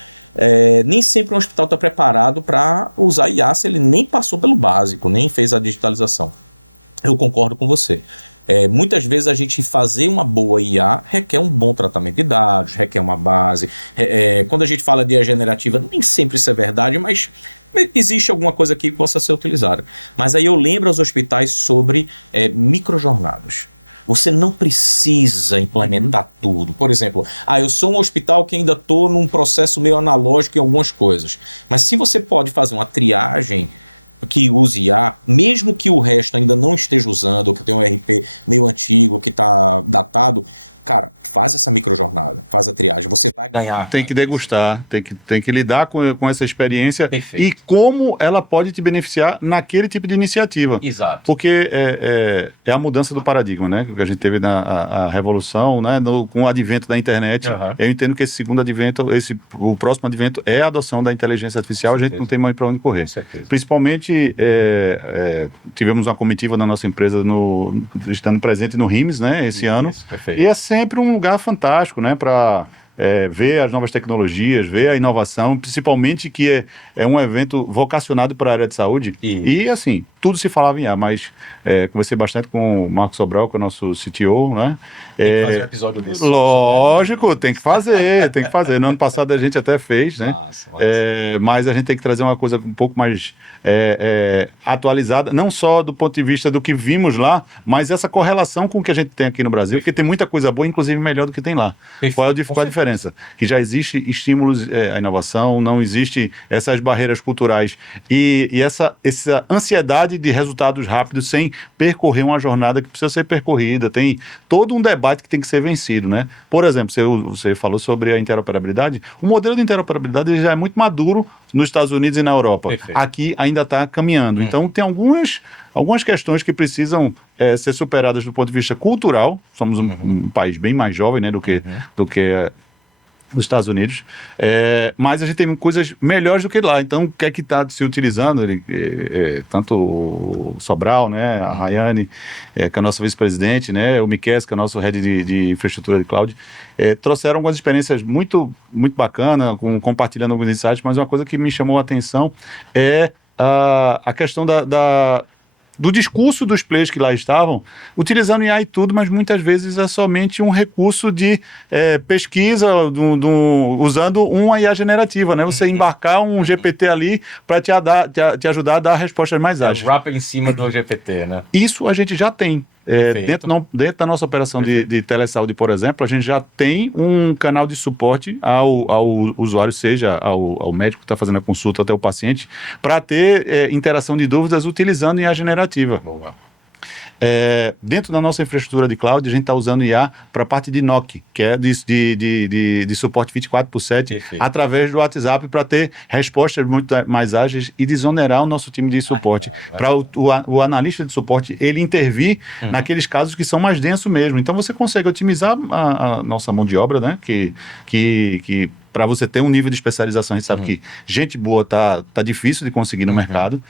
nem sempre um hospital está preparado para usar IA se ele nem passou pelo básico, nem fez a digitalização. Eu concordo com você. Muitas vezes a gente fazer uma boa IA requer um bom tratamento de dados, requer uma base. Quando a gente fala de IA generativa, nem sempre isso é verdade, mas existe alguma coisa aqui que possa ser utilizada. Mas aí eu lembro aos hospitais sobre microjornadas. Você não precisa implementar tudo. Por exemplo, eu sou um hospital que ainda estou num processo meio analógico em algumas coisas. Mas se você pode fazer uma triagem que use IA, mesmo que o resto ainda não esteja usando, ou que tem um ERP meio antigo, que está datado, cara, faz essa microjornada, faz a triagem, você vai ganhar. Tem que degustar, tem que lidar com essa experiência. Perfeito. E como ela pode te beneficiar naquele tipo de iniciativa. Exato. Porque é a mudança do paradigma, né? Que a gente teve a revolução, né? Com o advento da internet. Eu entendo que esse segundo advento, o próximo advento é a adoção da inteligência artificial, a gente não tem mais para onde correr. Principalmente, tivemos uma comitiva na nossa empresa estando presente no RIMS, né? Esse ano. Perfeito. E é sempre um lugar fantástico, né, para ver as novas tecnologias, ver a inovação, principalmente que é um evento vocacionado para a área de saúde. E assim, tudo se falava em IA, mas conversei bastante com o Marcos Sobral, que é o nosso CTO, né? Tem que fazer um episódio desse. Lógico, tem que fazer. No ano passado a gente até fez, né? Massa. Mas a gente tem que trazer uma coisa um pouco mais atualizada, não só do ponto de vista do que vimos lá, mas essa correlação com o que a gente tem aqui no Brasil, porque tem muita coisa boa, inclusive melhor do que tem lá. Qual a diferença? Que já existe estímulos à inovação, não existe essas barreiras culturais e essa ansiedade velocidade de resultados rápidos sem percorrer uma jornada que precisa ser percorrida. Tem todo um debate que tem que ser vencido, né? Por exemplo, você falou sobre a interoperabilidade. O modelo de interoperabilidade ele já é muito maduro nos Estados Unidos e na Europa. Perfeito. Aqui ainda está caminhando. Então, tem algumas questões que precisam ser superadas do ponto de vista cultural. Somos um país bem mais jovem, né, do que os Estados Unidos, mas a gente tem coisas melhores do que lá. Então, o que é que está se utilizando? Tanto o Sobral, né, a Rayane, que é a nossa vice-presidente, né, o Miquel, que é o nosso head de infraestrutura de cloud, trouxeram algumas experiências muito, muito bacanas, compartilhando alguns insights, mas uma coisa que me chamou a atenção é a questão do discurso dos players que lá estavam, utilizando IA e tudo, mas muitas vezes é somente um recurso de pesquisa, usando uma IA generativa, né? Você embarcar um GPT ali para te ajudar a dar respostas mais ágeis. O wrapper em cima do GPT, né? Isso a gente já tem. Dentro da nossa operação de telesaúde, por exemplo, a gente já tem um canal de suporte ao usuário, seja ao médico que está fazendo a consulta até o paciente, para ter interação de dúvidas utilizando IA generativa. Boa. Dentro da nossa infraestrutura de cloud, a gente está usando IA para a parte de NOC, que é de suporte 24/7, Perfeito. através do WhatsApp, para ter respostas muito mais ágeis e desonerar o nosso time de suporte. Para o analista de suporte, ele intervir naqueles casos que são mais densos mesmo. Então, você consegue otimizar a nossa mão de obra, né? Que para você ter um nível de especialização, a gente sabe que gente boa tá difícil de conseguir no mercado,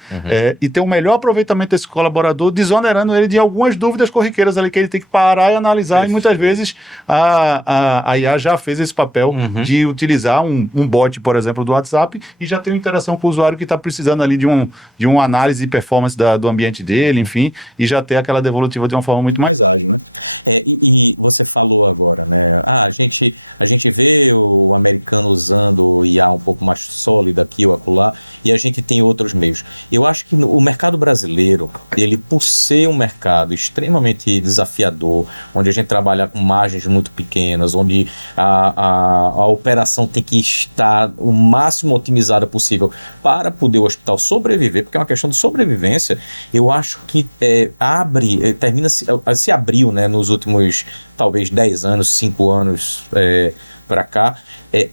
e ter o melhor aproveitamento desse colaborador, desonerando ele de algumas dúvidas corriqueiras ali que ele tem que parar e analisar. Perfeito. E muitas vezes a IA já fez esse papel de utilizar um bot, por exemplo, do WhatsApp, e já tem uma interação com o usuário que está precisando ali de uma análise de performance do ambiente dele, enfim, e já ter aquela devolutiva de uma forma muito mais ágil, né? E você falou agora, né? A gente vê o americano usando IA um pouco mais sólida aqui ou acolá, e a gente tem outros meios. Eu acho que o mercado brasileiro, ele por ser um mercado extremamente desafiador, onde a gente trabalha com margens muito pequenas, onde a operação tem que estar o máximo otimizada possível para poder o hospital sobreviver, porque é uma questão de sobrevivência. Eu acho que se abriu, né, nos últimos talvez 10 anos, 5 anos para cá,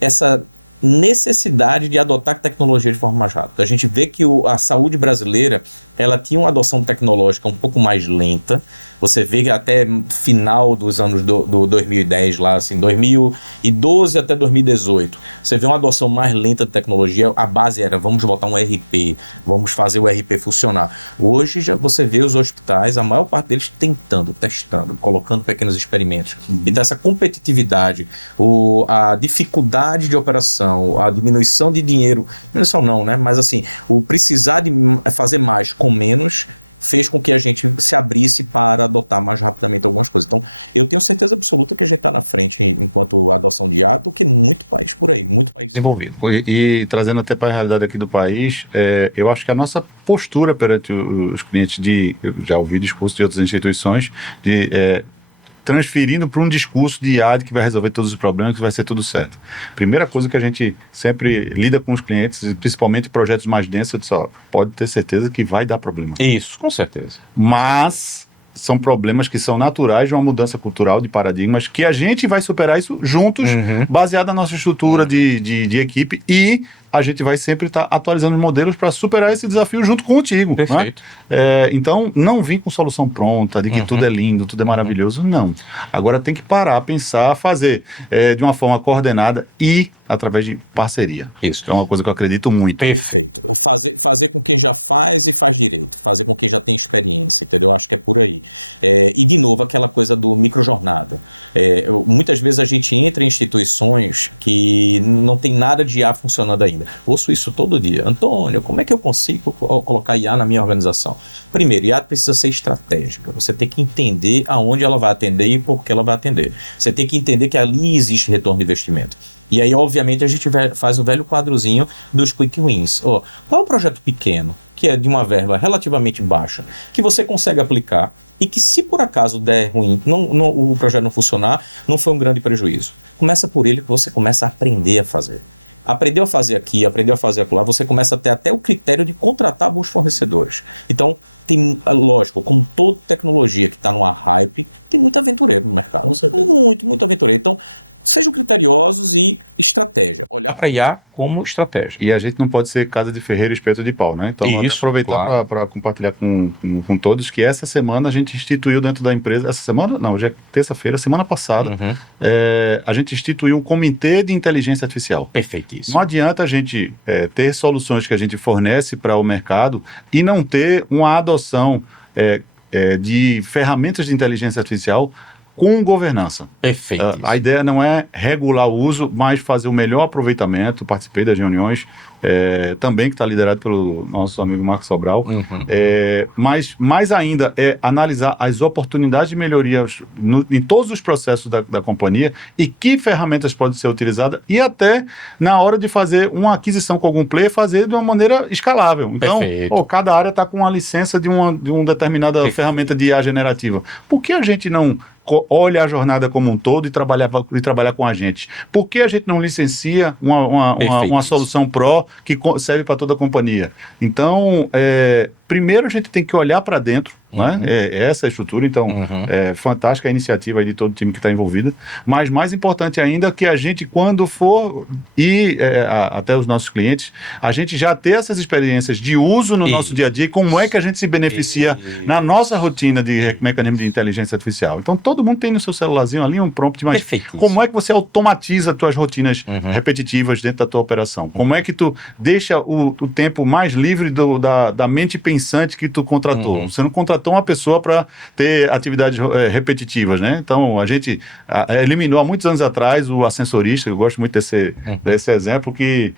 essa necessidade de adotar tecnologia de forma mais rápida. A gente vê que a saúde brasileira, ela tinha uma adoção tecnológica um pouco mais lenta. Você vê que até final dos anos do 2010, lá, assim, 2012 até 2018, você vê uma adoção mais lenta de tecnologia. A base era, vamos botar um RP, vamos fazer o RP funcionar. Hoje, já você vê os hospitais, a maior parte deles testando, colocando pequenos experimentos. Então, essa competitividade, a dificuldade de operação, a diminuição de dinheiro, diminuição não, né? Mas assim, o precisar de fazer mais com menos fez com que a gente se abrisse para adotar mais rapidamente algumas coisas. Então, eu tenho certeza absoluta que a gente está na frente enquanto adoção de IA do que muito país por aí, muito país desenvolvido. E trazendo até para a realidade aqui do país, eu acho que a nossa postura perante os clientes eu já ouvi discurso de outras instituições transferindo para um discurso de IA que vai resolver todos os problemas, que vai ser tudo certo. Primeira coisa que a gente sempre lida com os clientes, principalmente projetos mais densos, pode ter certeza que vai dar problema. Isso, com certeza. Mas são problemas que são naturais de uma mudança cultural, de paradigmas, que a gente vai superar isso juntos, baseado na nossa estrutura de equipe, e a gente vai sempre estar atualizando os modelos para superar esse desafio junto contigo. Perfeito. Né? Então, não vim com solução pronta, de que tudo é lindo, tudo é maravilhoso, não. Agora tem que parar, pensar, fazer de uma forma coordenada e através de parceria. Isso. É uma coisa que eu acredito muito. Perfeito. Fazer com quem já faz e faz direito. Fazer com quem já tem experiência, entendeu? Eu acho que é por aí. E, de novo, aquela coisa do microjornada. Muitas vezes a gente entra em instituições que não tem nada de IA funcionando ainda. Ouço isso todo dia. Antônio, como é que eu consigo colocar IA na minha organização? Primeiro, IA precisa ser estratégica. Você tem que entender aonde ela vai atender e por que ela vai atender. Você tem que entender que ali existe retorno de investimento. E aí, obviamente, a gente faz o velho quadrozinho dos quick wins. Qual é o projeto pequeno, que é de uma verba relativamente baixa, que você consegue aplicar e que, se por acaso der ruim, o projeto não funcionar, não foi um grande prejuízo. Começa por ele que você começa a aprender a fazer. Aprendeu a fazer aqui, aprendeu a fazer acolá, você começa a ter até o critério de contratar bons fornecedores. Então, tem, lógico, como toda tecnologia que está numa hype, tem muito aventureiro no mercado. Com certeza. Muito aventureiro. Então, sejam criteriosos e estratégia. Olhar para IA como estratégia. E a gente não pode ser casa de ferreiro e espeto de pau, né? Então, vamos Isso, aproveitar claro. para compartilhar com todos que essa semana a gente instituiu dentro da empresa, essa semana, não, hoje é terça-feira, semana passada, a gente instituiu um comitê de inteligência artificial. Perfeitíssimo. Não adianta a gente ter soluções que a gente fornece para o mercado e não ter uma adoção de ferramentas de inteligência artificial com governança. Perfeito. A ideia não é regular o uso, mas fazer o melhor aproveitamento. Participei das reuniões, também que está liderado pelo nosso amigo Marcos Sobral. Mas mais ainda é analisar as oportunidades de melhoria em todos os processos da companhia e que ferramentas podem ser utilizadas e até na hora de fazer uma aquisição com algum player, fazer de uma maneira escalável. Então, cada área está com uma licença de uma determinada ferramenta de IA generativa. Por que a gente não olha a jornada como um todo e trabalhar com a gente? Por que a gente não licencia uma solução Pro que serve para toda a companhia? Então, primeiro a gente tem que olhar para dentro, né? Essa é a estrutura, então, fantástica a iniciativa aí de todo o time que está envolvido, mas mais importante ainda que a gente, quando for ir até os nossos clientes, a gente já ter essas experiências de uso no nosso dia a dia e como é que a gente se beneficia na nossa rotina de mecanismo de inteligência artificial. Então, todo mundo tem no seu celularzinho ali um prompt, mas como é que você automatiza as tuas rotinas repetitivas dentro da tua operação? Como é que tu deixa o tempo mais livre da mente pensante que tu contratou? Você não contratou uma pessoa para ter atividades repetitivas, né? Então, a gente eliminou há muitos anos atrás o ascensorista, eu gosto muito desse exemplo, que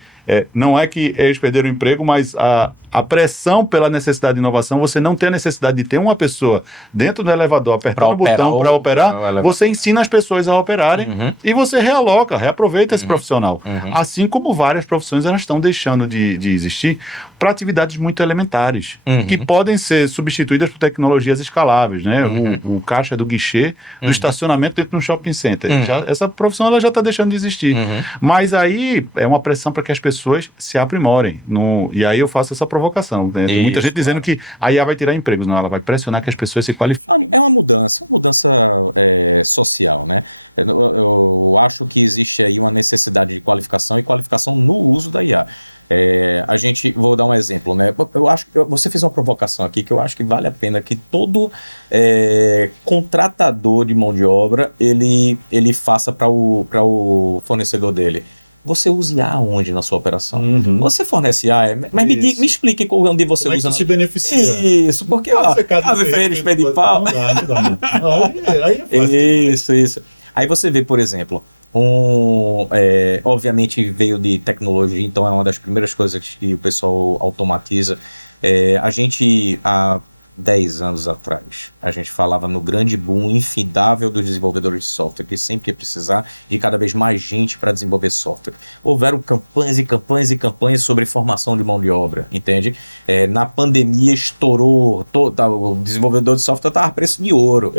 não é que eles perderam o emprego, mas a pressão pela necessidade de inovação, você não tem a necessidade de ter uma pessoa dentro do elevador, apertando o botão para operar, você ensina as pessoas a operarem e você reaproveita esse profissional. Assim como várias profissões elas estão deixando de existir para atividades muito elementares, que podem ser substituídas por tecnologias escaláveis, né? O caixa do guichê, do estacionamento dentro de um shopping center. Essa profissão ela já está deixando de existir. Mas aí é uma pressão para que as pessoas se aprimorem. E aí eu faço essa provocação. Né? Tem muita gente dizendo que a IA vai tirar empregos. Não, ela vai pressionar que as pessoas se qualifiquem. É uma mudança social, né? Eu acho que existe aí uma necessidade de qualificação e qualificação no uso da IA. Vou dar um exemplo, né? Eu acho que você fez uma provocação aqui que eu acho que vale a pena que todo contratador de mão de obra ele faça para o fornecedor dele. Você usa IA onde na sua operação? Você fornece IA, mas me explique onde você usa. Como é que se beneficia? Isso, porque espelho de pau. Aí é fácil. Isso. Aí você vê, por exemplo, obviamente veio de tecnologia, então é uma das primeiras coisas que o pessoal automatiza. A gente, há 10 anos atrás, a gente falava no grande boom infindável dos desenvolvedores de software, que sempre ia precisar de cada vez mais gente para desenvolver software. Houveram campanhas e campanhas e campanhas sobre formação de mão de obra, entende? Na pandemia estourou, o desenvolvedor de software estava a preço de ouro.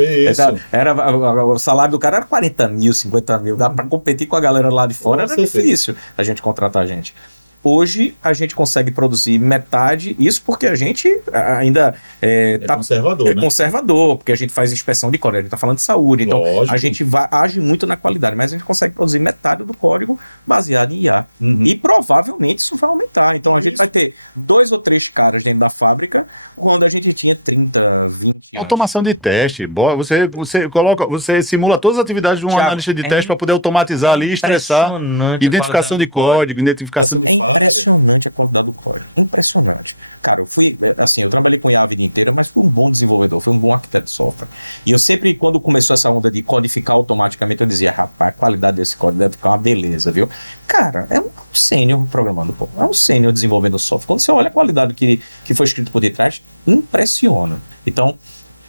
O salário do cara era 40 mil, 50 mil, dá para competir com a galera lá de fora, era difícil a gente contratar gente. Hoje a gente consegue produzir metade, isso porque a gente ainda conservador, né? Conservador, porque a gente faz inspeção de código, a gente está falando de saúde, então a gente age muito na qualidade, mas a gente consegue produzir metade do código baseado em IA. E provavelmente isso vai aumentar. Então a gente vai ter 2 ou 3 caras dentro da fábrica, quando a gente tinha 30, 20 anos. Automação de teste. Você simula todas as atividades de um analista de teste para poder automatizar ali, estressar. Identificação de código, identificação de fábrica. Impressionante a qualidade do código. Impressionante. Cara, eu trabalhei com IA a vida inteira, mas fui um bom desenvolvedor, fui um bom arquiteto de software. E eu sempre, quando começou essa onda de codificar automaticamente, eu dizia, rapaz, a qualidade desse código deve ficar uma beleza, viu? Cara, é um sênior programando, pô. É um sênior desenvolvendo software. Quando você olha a qualidade que foi escrito por detrás, impressiona. Então,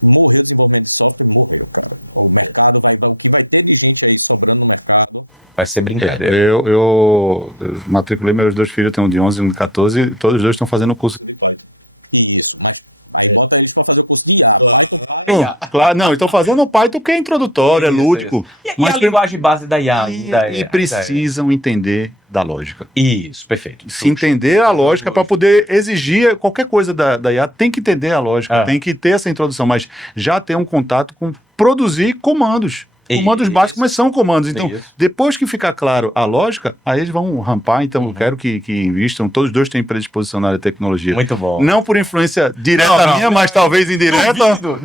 morreu o desenvolvimento de software, morreu, cara. O mercado o que vai ter de gente aí sobrando no mercado vai ser brincadeira. Eu matriculei meus 2 filhos, tem um de 11 e um de 14, todos os 2 estão fazendo o curso de Python. Isso, mas Aí bota eles para fazer o curso de IA. Python para IA. Claro, não, estão fazendo o Python que é introdutório, é lúdico. E a linguagem base da IA? E precisam entender da lógica. Isso, perfeito. Se entender a lógica para poder exigir qualquer coisa da IA, tem que entender a lógica, tem que ter essa introdução, mas já ter um contato com produzir comandos. Comandos básicos, mas são comandos. Então, depois que ficar claro a lógica, aí eles vão rampar. Então, eu quero que invistam. Todos os dois têm predisposição na área de tecnologia. Muito bom. Não por influência direta minha, mas talvez indireta. Duvido.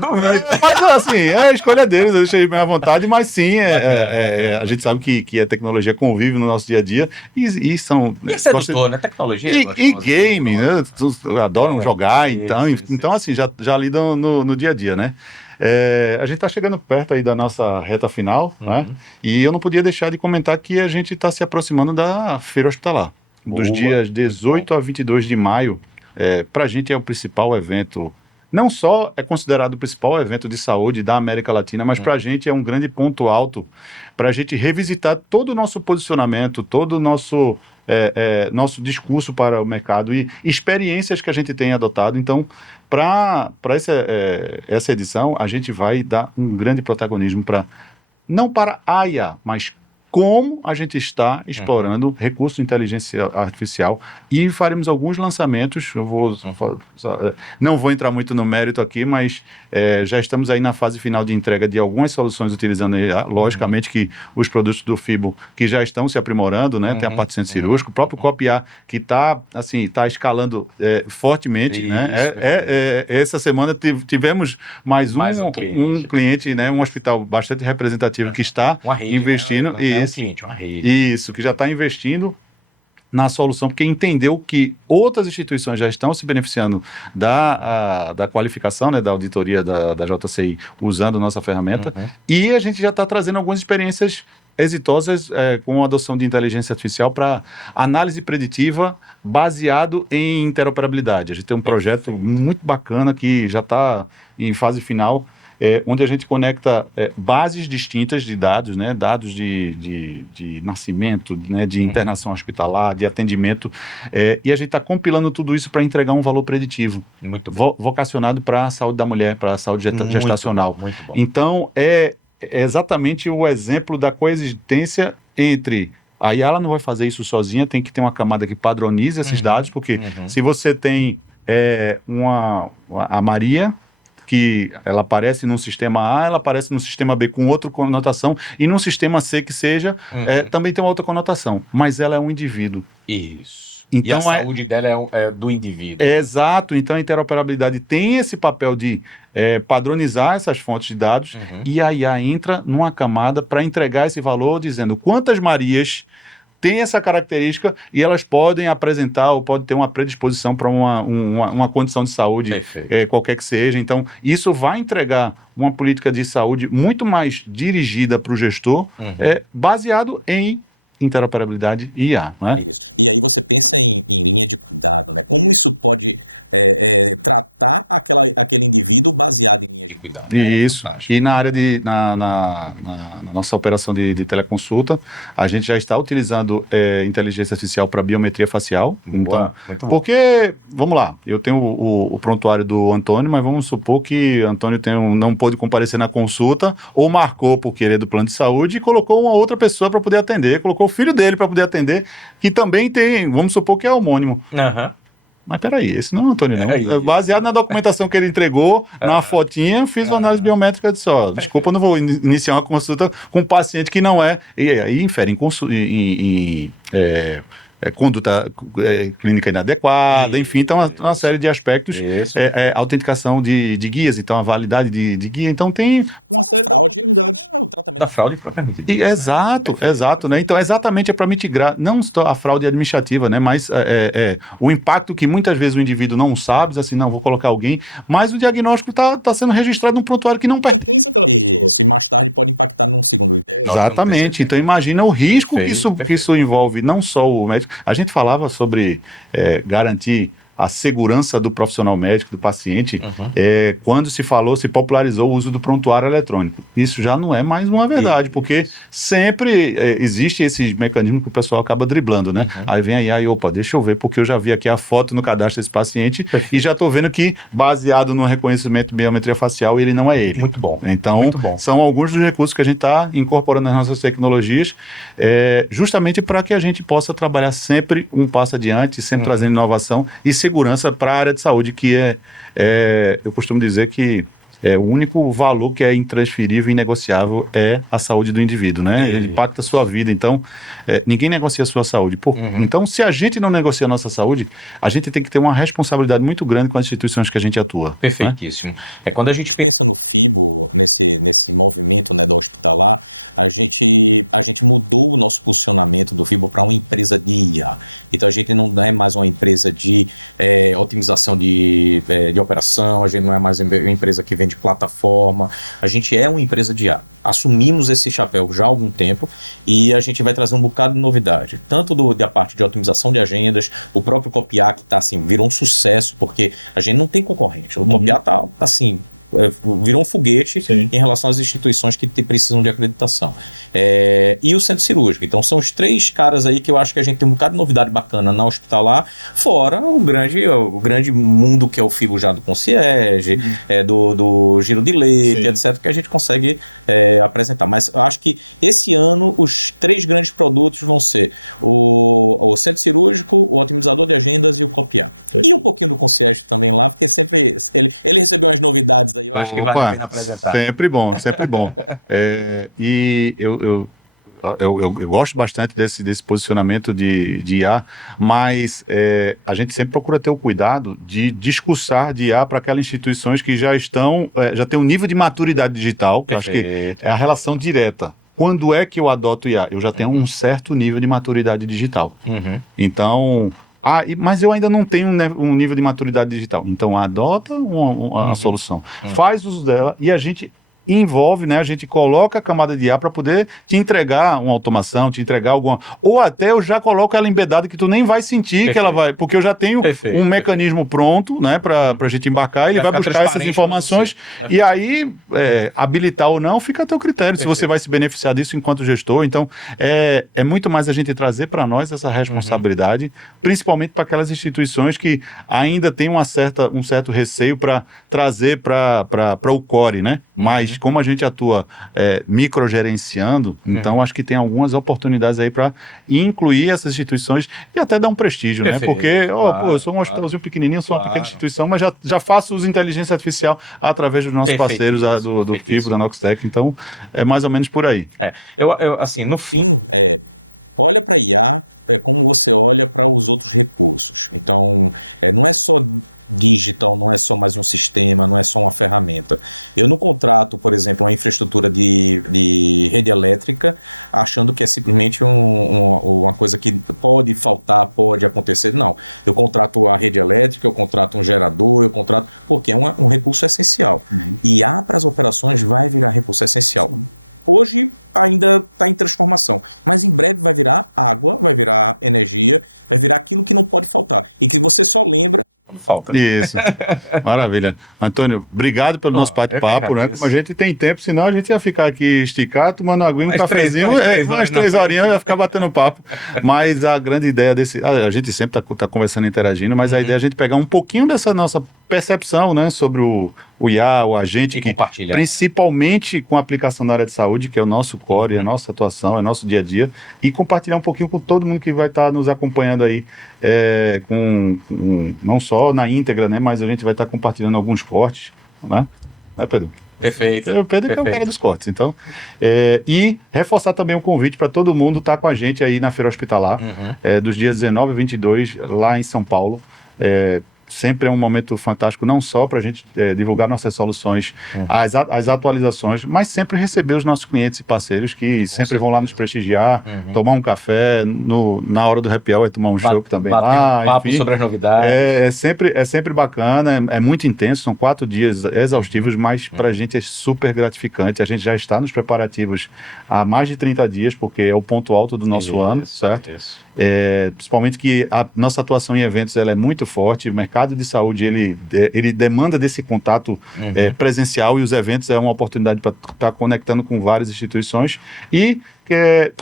Mas, assim, é a escolha deles. Eu deixei bem à vontade, mas sim, a gente sabe que a tecnologia convive no nosso dia a dia. E são... E sedutor, né? Tecnologia. E game, né? Adoram jogar. Então, assim, já lidam no dia a dia, né? A gente está chegando perto aí da nossa reta final, né? E eu não podia deixar de comentar que a gente está se aproximando da Feira Hospitalar. Dos dias 18 a 22 de maio, para a gente é o principal evento, não só é considerado o principal evento de saúde da América Latina, mas para a gente é um grande ponto alto para a gente revisitar todo o nosso posicionamento, todo o nosso discurso para o mercado e experiências que a gente tem adotado. Então, para essa edição, a gente vai dar um grande protagonismo não para a IA, mas como a gente está explorando recurso de inteligência artificial e faremos alguns lançamentos. Não vou entrar muito no mérito aqui, mas já estamos aí na fase final de entrega de algumas soluções utilizando IA. Logicamente que os produtos do FIBO que já estão se aprimorando, né? Tem a parte de centro cirúrgico, o próprio Copiar que está escalando fortemente. Isso, né? Essa semana tivemos mais um cliente, né? Um hospital bastante representativo que está investindo. Isso, que já está investindo na solução, porque entendeu que outras instituições já estão se beneficiando da qualificação, né, da auditoria da JCI usando nossa ferramenta, e a gente já está trazendo algumas experiências exitosas com a adoção de inteligência artificial para análise preditiva baseado em interoperabilidade. A gente tem um projeto muito bacana que já está em fase final, onde a gente conecta bases distintas de dados, né, dados de nascimento, né, de internação hospitalar, de atendimento, e a gente está compilando tudo isso para entregar um valor preditivo, vocacionado para a saúde da mulher, para a saúde gestacional. Muito bom. Então, é exatamente o exemplo da coexistência entre... A IA ela não vai fazer isso sozinha, tem que ter uma camada que padronize esses dados, porque se você tem a Maria, que ela aparece num sistema A, ela aparece no sistema B com outra conotação, e no sistema C que seja, também tem uma outra conotação, mas ela é um indivíduo. Isso. Então, e a saúde dela é do indivíduo. Exato. Então a interoperabilidade tem esse papel de padronizar essas fontes de dados, e a IA entra numa camada para entregar esse valor, dizendo quantas Marias tem essa característica e elas podem apresentar ou podem ter uma predisposição para uma condição de saúde, qualquer que seja. Então, isso vai entregar uma política de saúde muito mais dirigida para o gestor, baseado em interoperabilidade e IA. Né? Isso. E aí você pensa em linha de cuidado, né? Como isso pode tratar aquele indivíduo baseado em linhas de cuidado. Isso. E na área na nossa operação de teleconsulta, a gente já está utilizando inteligência artificial para biometria facial. Então, porque, vamos lá, eu tenho o prontuário do Antônio, mas vamos supor que o Antônio não pôde comparecer na consulta ou marcou por querer do plano de saúde e colocou uma outra pessoa para poder atender, colocou o filho dele para poder atender, que também tem, vamos supor que é homônimo. Mas peraí, esse não é o Antônio, não. Baseado na documentação que ele entregou, na fotinha, fiz uma análise biométrica de desculpa, eu não vou iniciar uma consulta com um paciente que não é, e aí infere em conduta clínica inadequada, enfim, então uma série de aspectos, autenticação de guias, então a validade de guia, então tem uma série de oportunidades. O tratamento da fraude. Exato, né? Então exatamente é para mitigar não só a fraude administrativa, né? Mas o impacto que muitas vezes o indivíduo não sabe, diz assim, não, vou colocar alguém, mas o diagnóstico está sendo registrado num prontuário que não pertence àquela pessoa. Isso, e mais tarde pode impactar num segundo. Exatamente, então imagina o risco que isso envolve, não só o médico. A gente falava sobre garantir a segurança do profissional médico, do paciente, quando se popularizou o uso do prontuário eletrônico. Isso já não é mais uma verdade, porque sempre existe esses mecanismos que o pessoal acaba driblando, né? Aí vem aí, opa, deixa eu ver, porque eu já vi aqui a foto no cadastro desse paciente e já estou vendo que, baseado no reconhecimento de biometria facial, ele não é ele. Muito bom. Então, são alguns dos recursos que a gente está incorporando nas nossas tecnologias, justamente para que a gente possa trabalhar sempre um passo adiante, sempre trazendo inovação e segurança para a área de saúde, que eu costumo dizer que o único valor que é intransferível e inegociável é a saúde do indivíduo, né? Ele impacta a sua vida, então ninguém negocia a sua saúde. Então, se a gente não negocia a nossa saúde, a gente tem que ter uma responsabilidade muito grande com as instituições que a gente atua. Perfeitíssimo. Quando a gente pensa no FIBO, nesse movimento, né, do hospitalar, a gente mudou o nosso posicionamento do FIBO para uma empresa de IA. Então, a gente não é mais uma empresa de otimização de operação, a gente não é mais uma empresa que vende plataforma, a gente é uma empresa de IA. Assumimos esse chapéu já há algum tempo e a gente vai trazer um bocado de novidade, tanto da parte de otimização de agendas, o próprio Copiar, que tá assim, virou um sucesso, porque a gente não tem concorrente. O Copiar tá assim, virou um foguete em relação às instituições que precisam de acreditação. E o centro cirúrgico. Então, são os três caras aí que eu acho que a gente tem um bocado de novidade bacana na hospitalar, fora o grande mundo que é o FIBO já do concierge, do giro de leite, etc., que a gente consegue apresentar. Mas eu acho que esse ano os três grandes produtos vão ser o centro cirúrgico, o otimizador de agendas e o Copiar. E um pouquinho do concierge também lá, porque sempre ele recebeu umas novidades aí, eu acho que vale a pena apresentar. Sempre bom, sempre bom. E eu gosto bastante desse posicionamento de IA, mas a gente sempre procura ter o cuidado de discursar de IA para aquelas instituições que já têm um nível de maturidade digital, que eu acho que é a relação direta. Quando é que eu adoto IA? Eu já tenho um certo nível de maturidade digital. Então... mas eu ainda não tenho um nível de maturidade digital. Então, adota uma solução, faz uso dela e a gente envolve, né? A gente coloca a camada de IA para poder te entregar uma automação, te entregar alguma... Ou até eu já coloco ela embedada que tu nem vai sentir que ela vai... Porque eu já tenho um mecanismo pronto, né? Para a gente embarcar, ele vai buscar essas informações e aí, habilitar ou não, fica a teu critério, se você vai se beneficiar disso enquanto gestor. Então, é muito mais a gente trazer para nós essa responsabilidade, principalmente para aquelas instituições que ainda têm um certo receio para trazer para o core, né? Mas como a gente atua microgerenciando, então acho que tem algumas oportunidades aí para incluir essas instituições e até dar um prestígio, né? Porque, eu sou um hospitalzinho pequenininho, sou uma pequena instituição, mas já faço uso de inteligência artificial através dos nossos parceiros do FIBO, da Noxtec, então é mais ou menos por aí. Assim, no fim, olha para a IA como você olha para os outros recursos. Então, não é só digital, não é só mais um sistema, não é só uma ferramenta. Eu não contrato, por exemplo, uma infraestrutura de rede elétrica achando que é simplesmente uma coisa que pode faltar, pode acontecer. Não. Eu contrato a rede elétrica, eu contrato um gerador, porque é um recurso essencial. E para as operações vai virar recurso essencial. Hoje ainda está em transformação, mas em breve vai virar água, vai virar energia, vai virar aquilo que não pode faltar e que você só lembra quando falta. Isso, maravilha. Antônio, obrigado pelo nosso bate-papo, né? Como a gente tem tempo, senão a gente ia ficar aqui esticado, tomando aguinha, um cafezinho, umas 3 horinhas, ia ficar batendo papo. Mas a grande ideia a gente sempre está conversando, interagindo, mas a ideia é a gente pegar um pouquinho dessa nossa percepção, né, sobre o IA, o agente, que principalmente com a aplicação da área de saúde, que é o nosso core, é a nossa atuação, é o nosso dia a dia, e compartilhar um pouquinho com todo mundo que vai estar nos acompanhando aí, não só na íntegra, né, mas a gente vai estar compartilhando alguns cortes, né, Pedro? Perfeito. O Pedro que é o cara dos cortes, então. E reforçar também o convite para todo mundo estar com a gente aí na Feira Hospitalar, dos dias 19 e 22, lá em São Paulo. Sempre é um momento fantástico, não só para a gente divulgar nossas soluções, as atualizações, mas sempre receber os nossos clientes e parceiros que sempre vão lá nos prestigiar, tomar um café, na hora do happy hour, tomar um chopp também lá. Um papo sobre as novidades. É sempre bacana, é muito intenso, são 4 dias exaustivos, mas para a gente é super gratificante. A gente já está nos preparativos há mais de 30 dias, porque é o ponto alto do nosso ano, certo? principalmente que a nossa atuação em eventos ela é muito forte, o mercado de saúde ele demanda desse contato presencial, e os eventos é uma oportunidade para estar conectando com várias instituições, e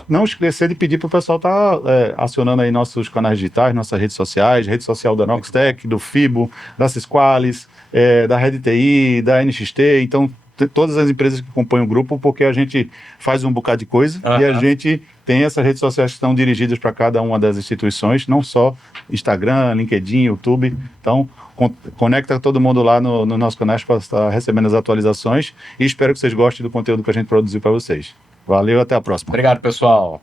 não esquecer de pedir para o pessoal estar acionando aí nossos canais digitais, nossas redes sociais, rede social da Noxtec, do FIBO, da Sisqualis, da Red TI, da NXT, então todas as empresas que compõem o grupo, porque a gente faz um bocado de coisa e a gente tem essas redes sociais que estão dirigidas para cada uma das instituições, não só Instagram, LinkedIn, YouTube. Então, conecta todo mundo lá no nosso canal para estar recebendo as atualizações, e espero que vocês gostem do conteúdo que a gente produziu para vocês. Valeu, até a próxima. Obrigado, pessoal.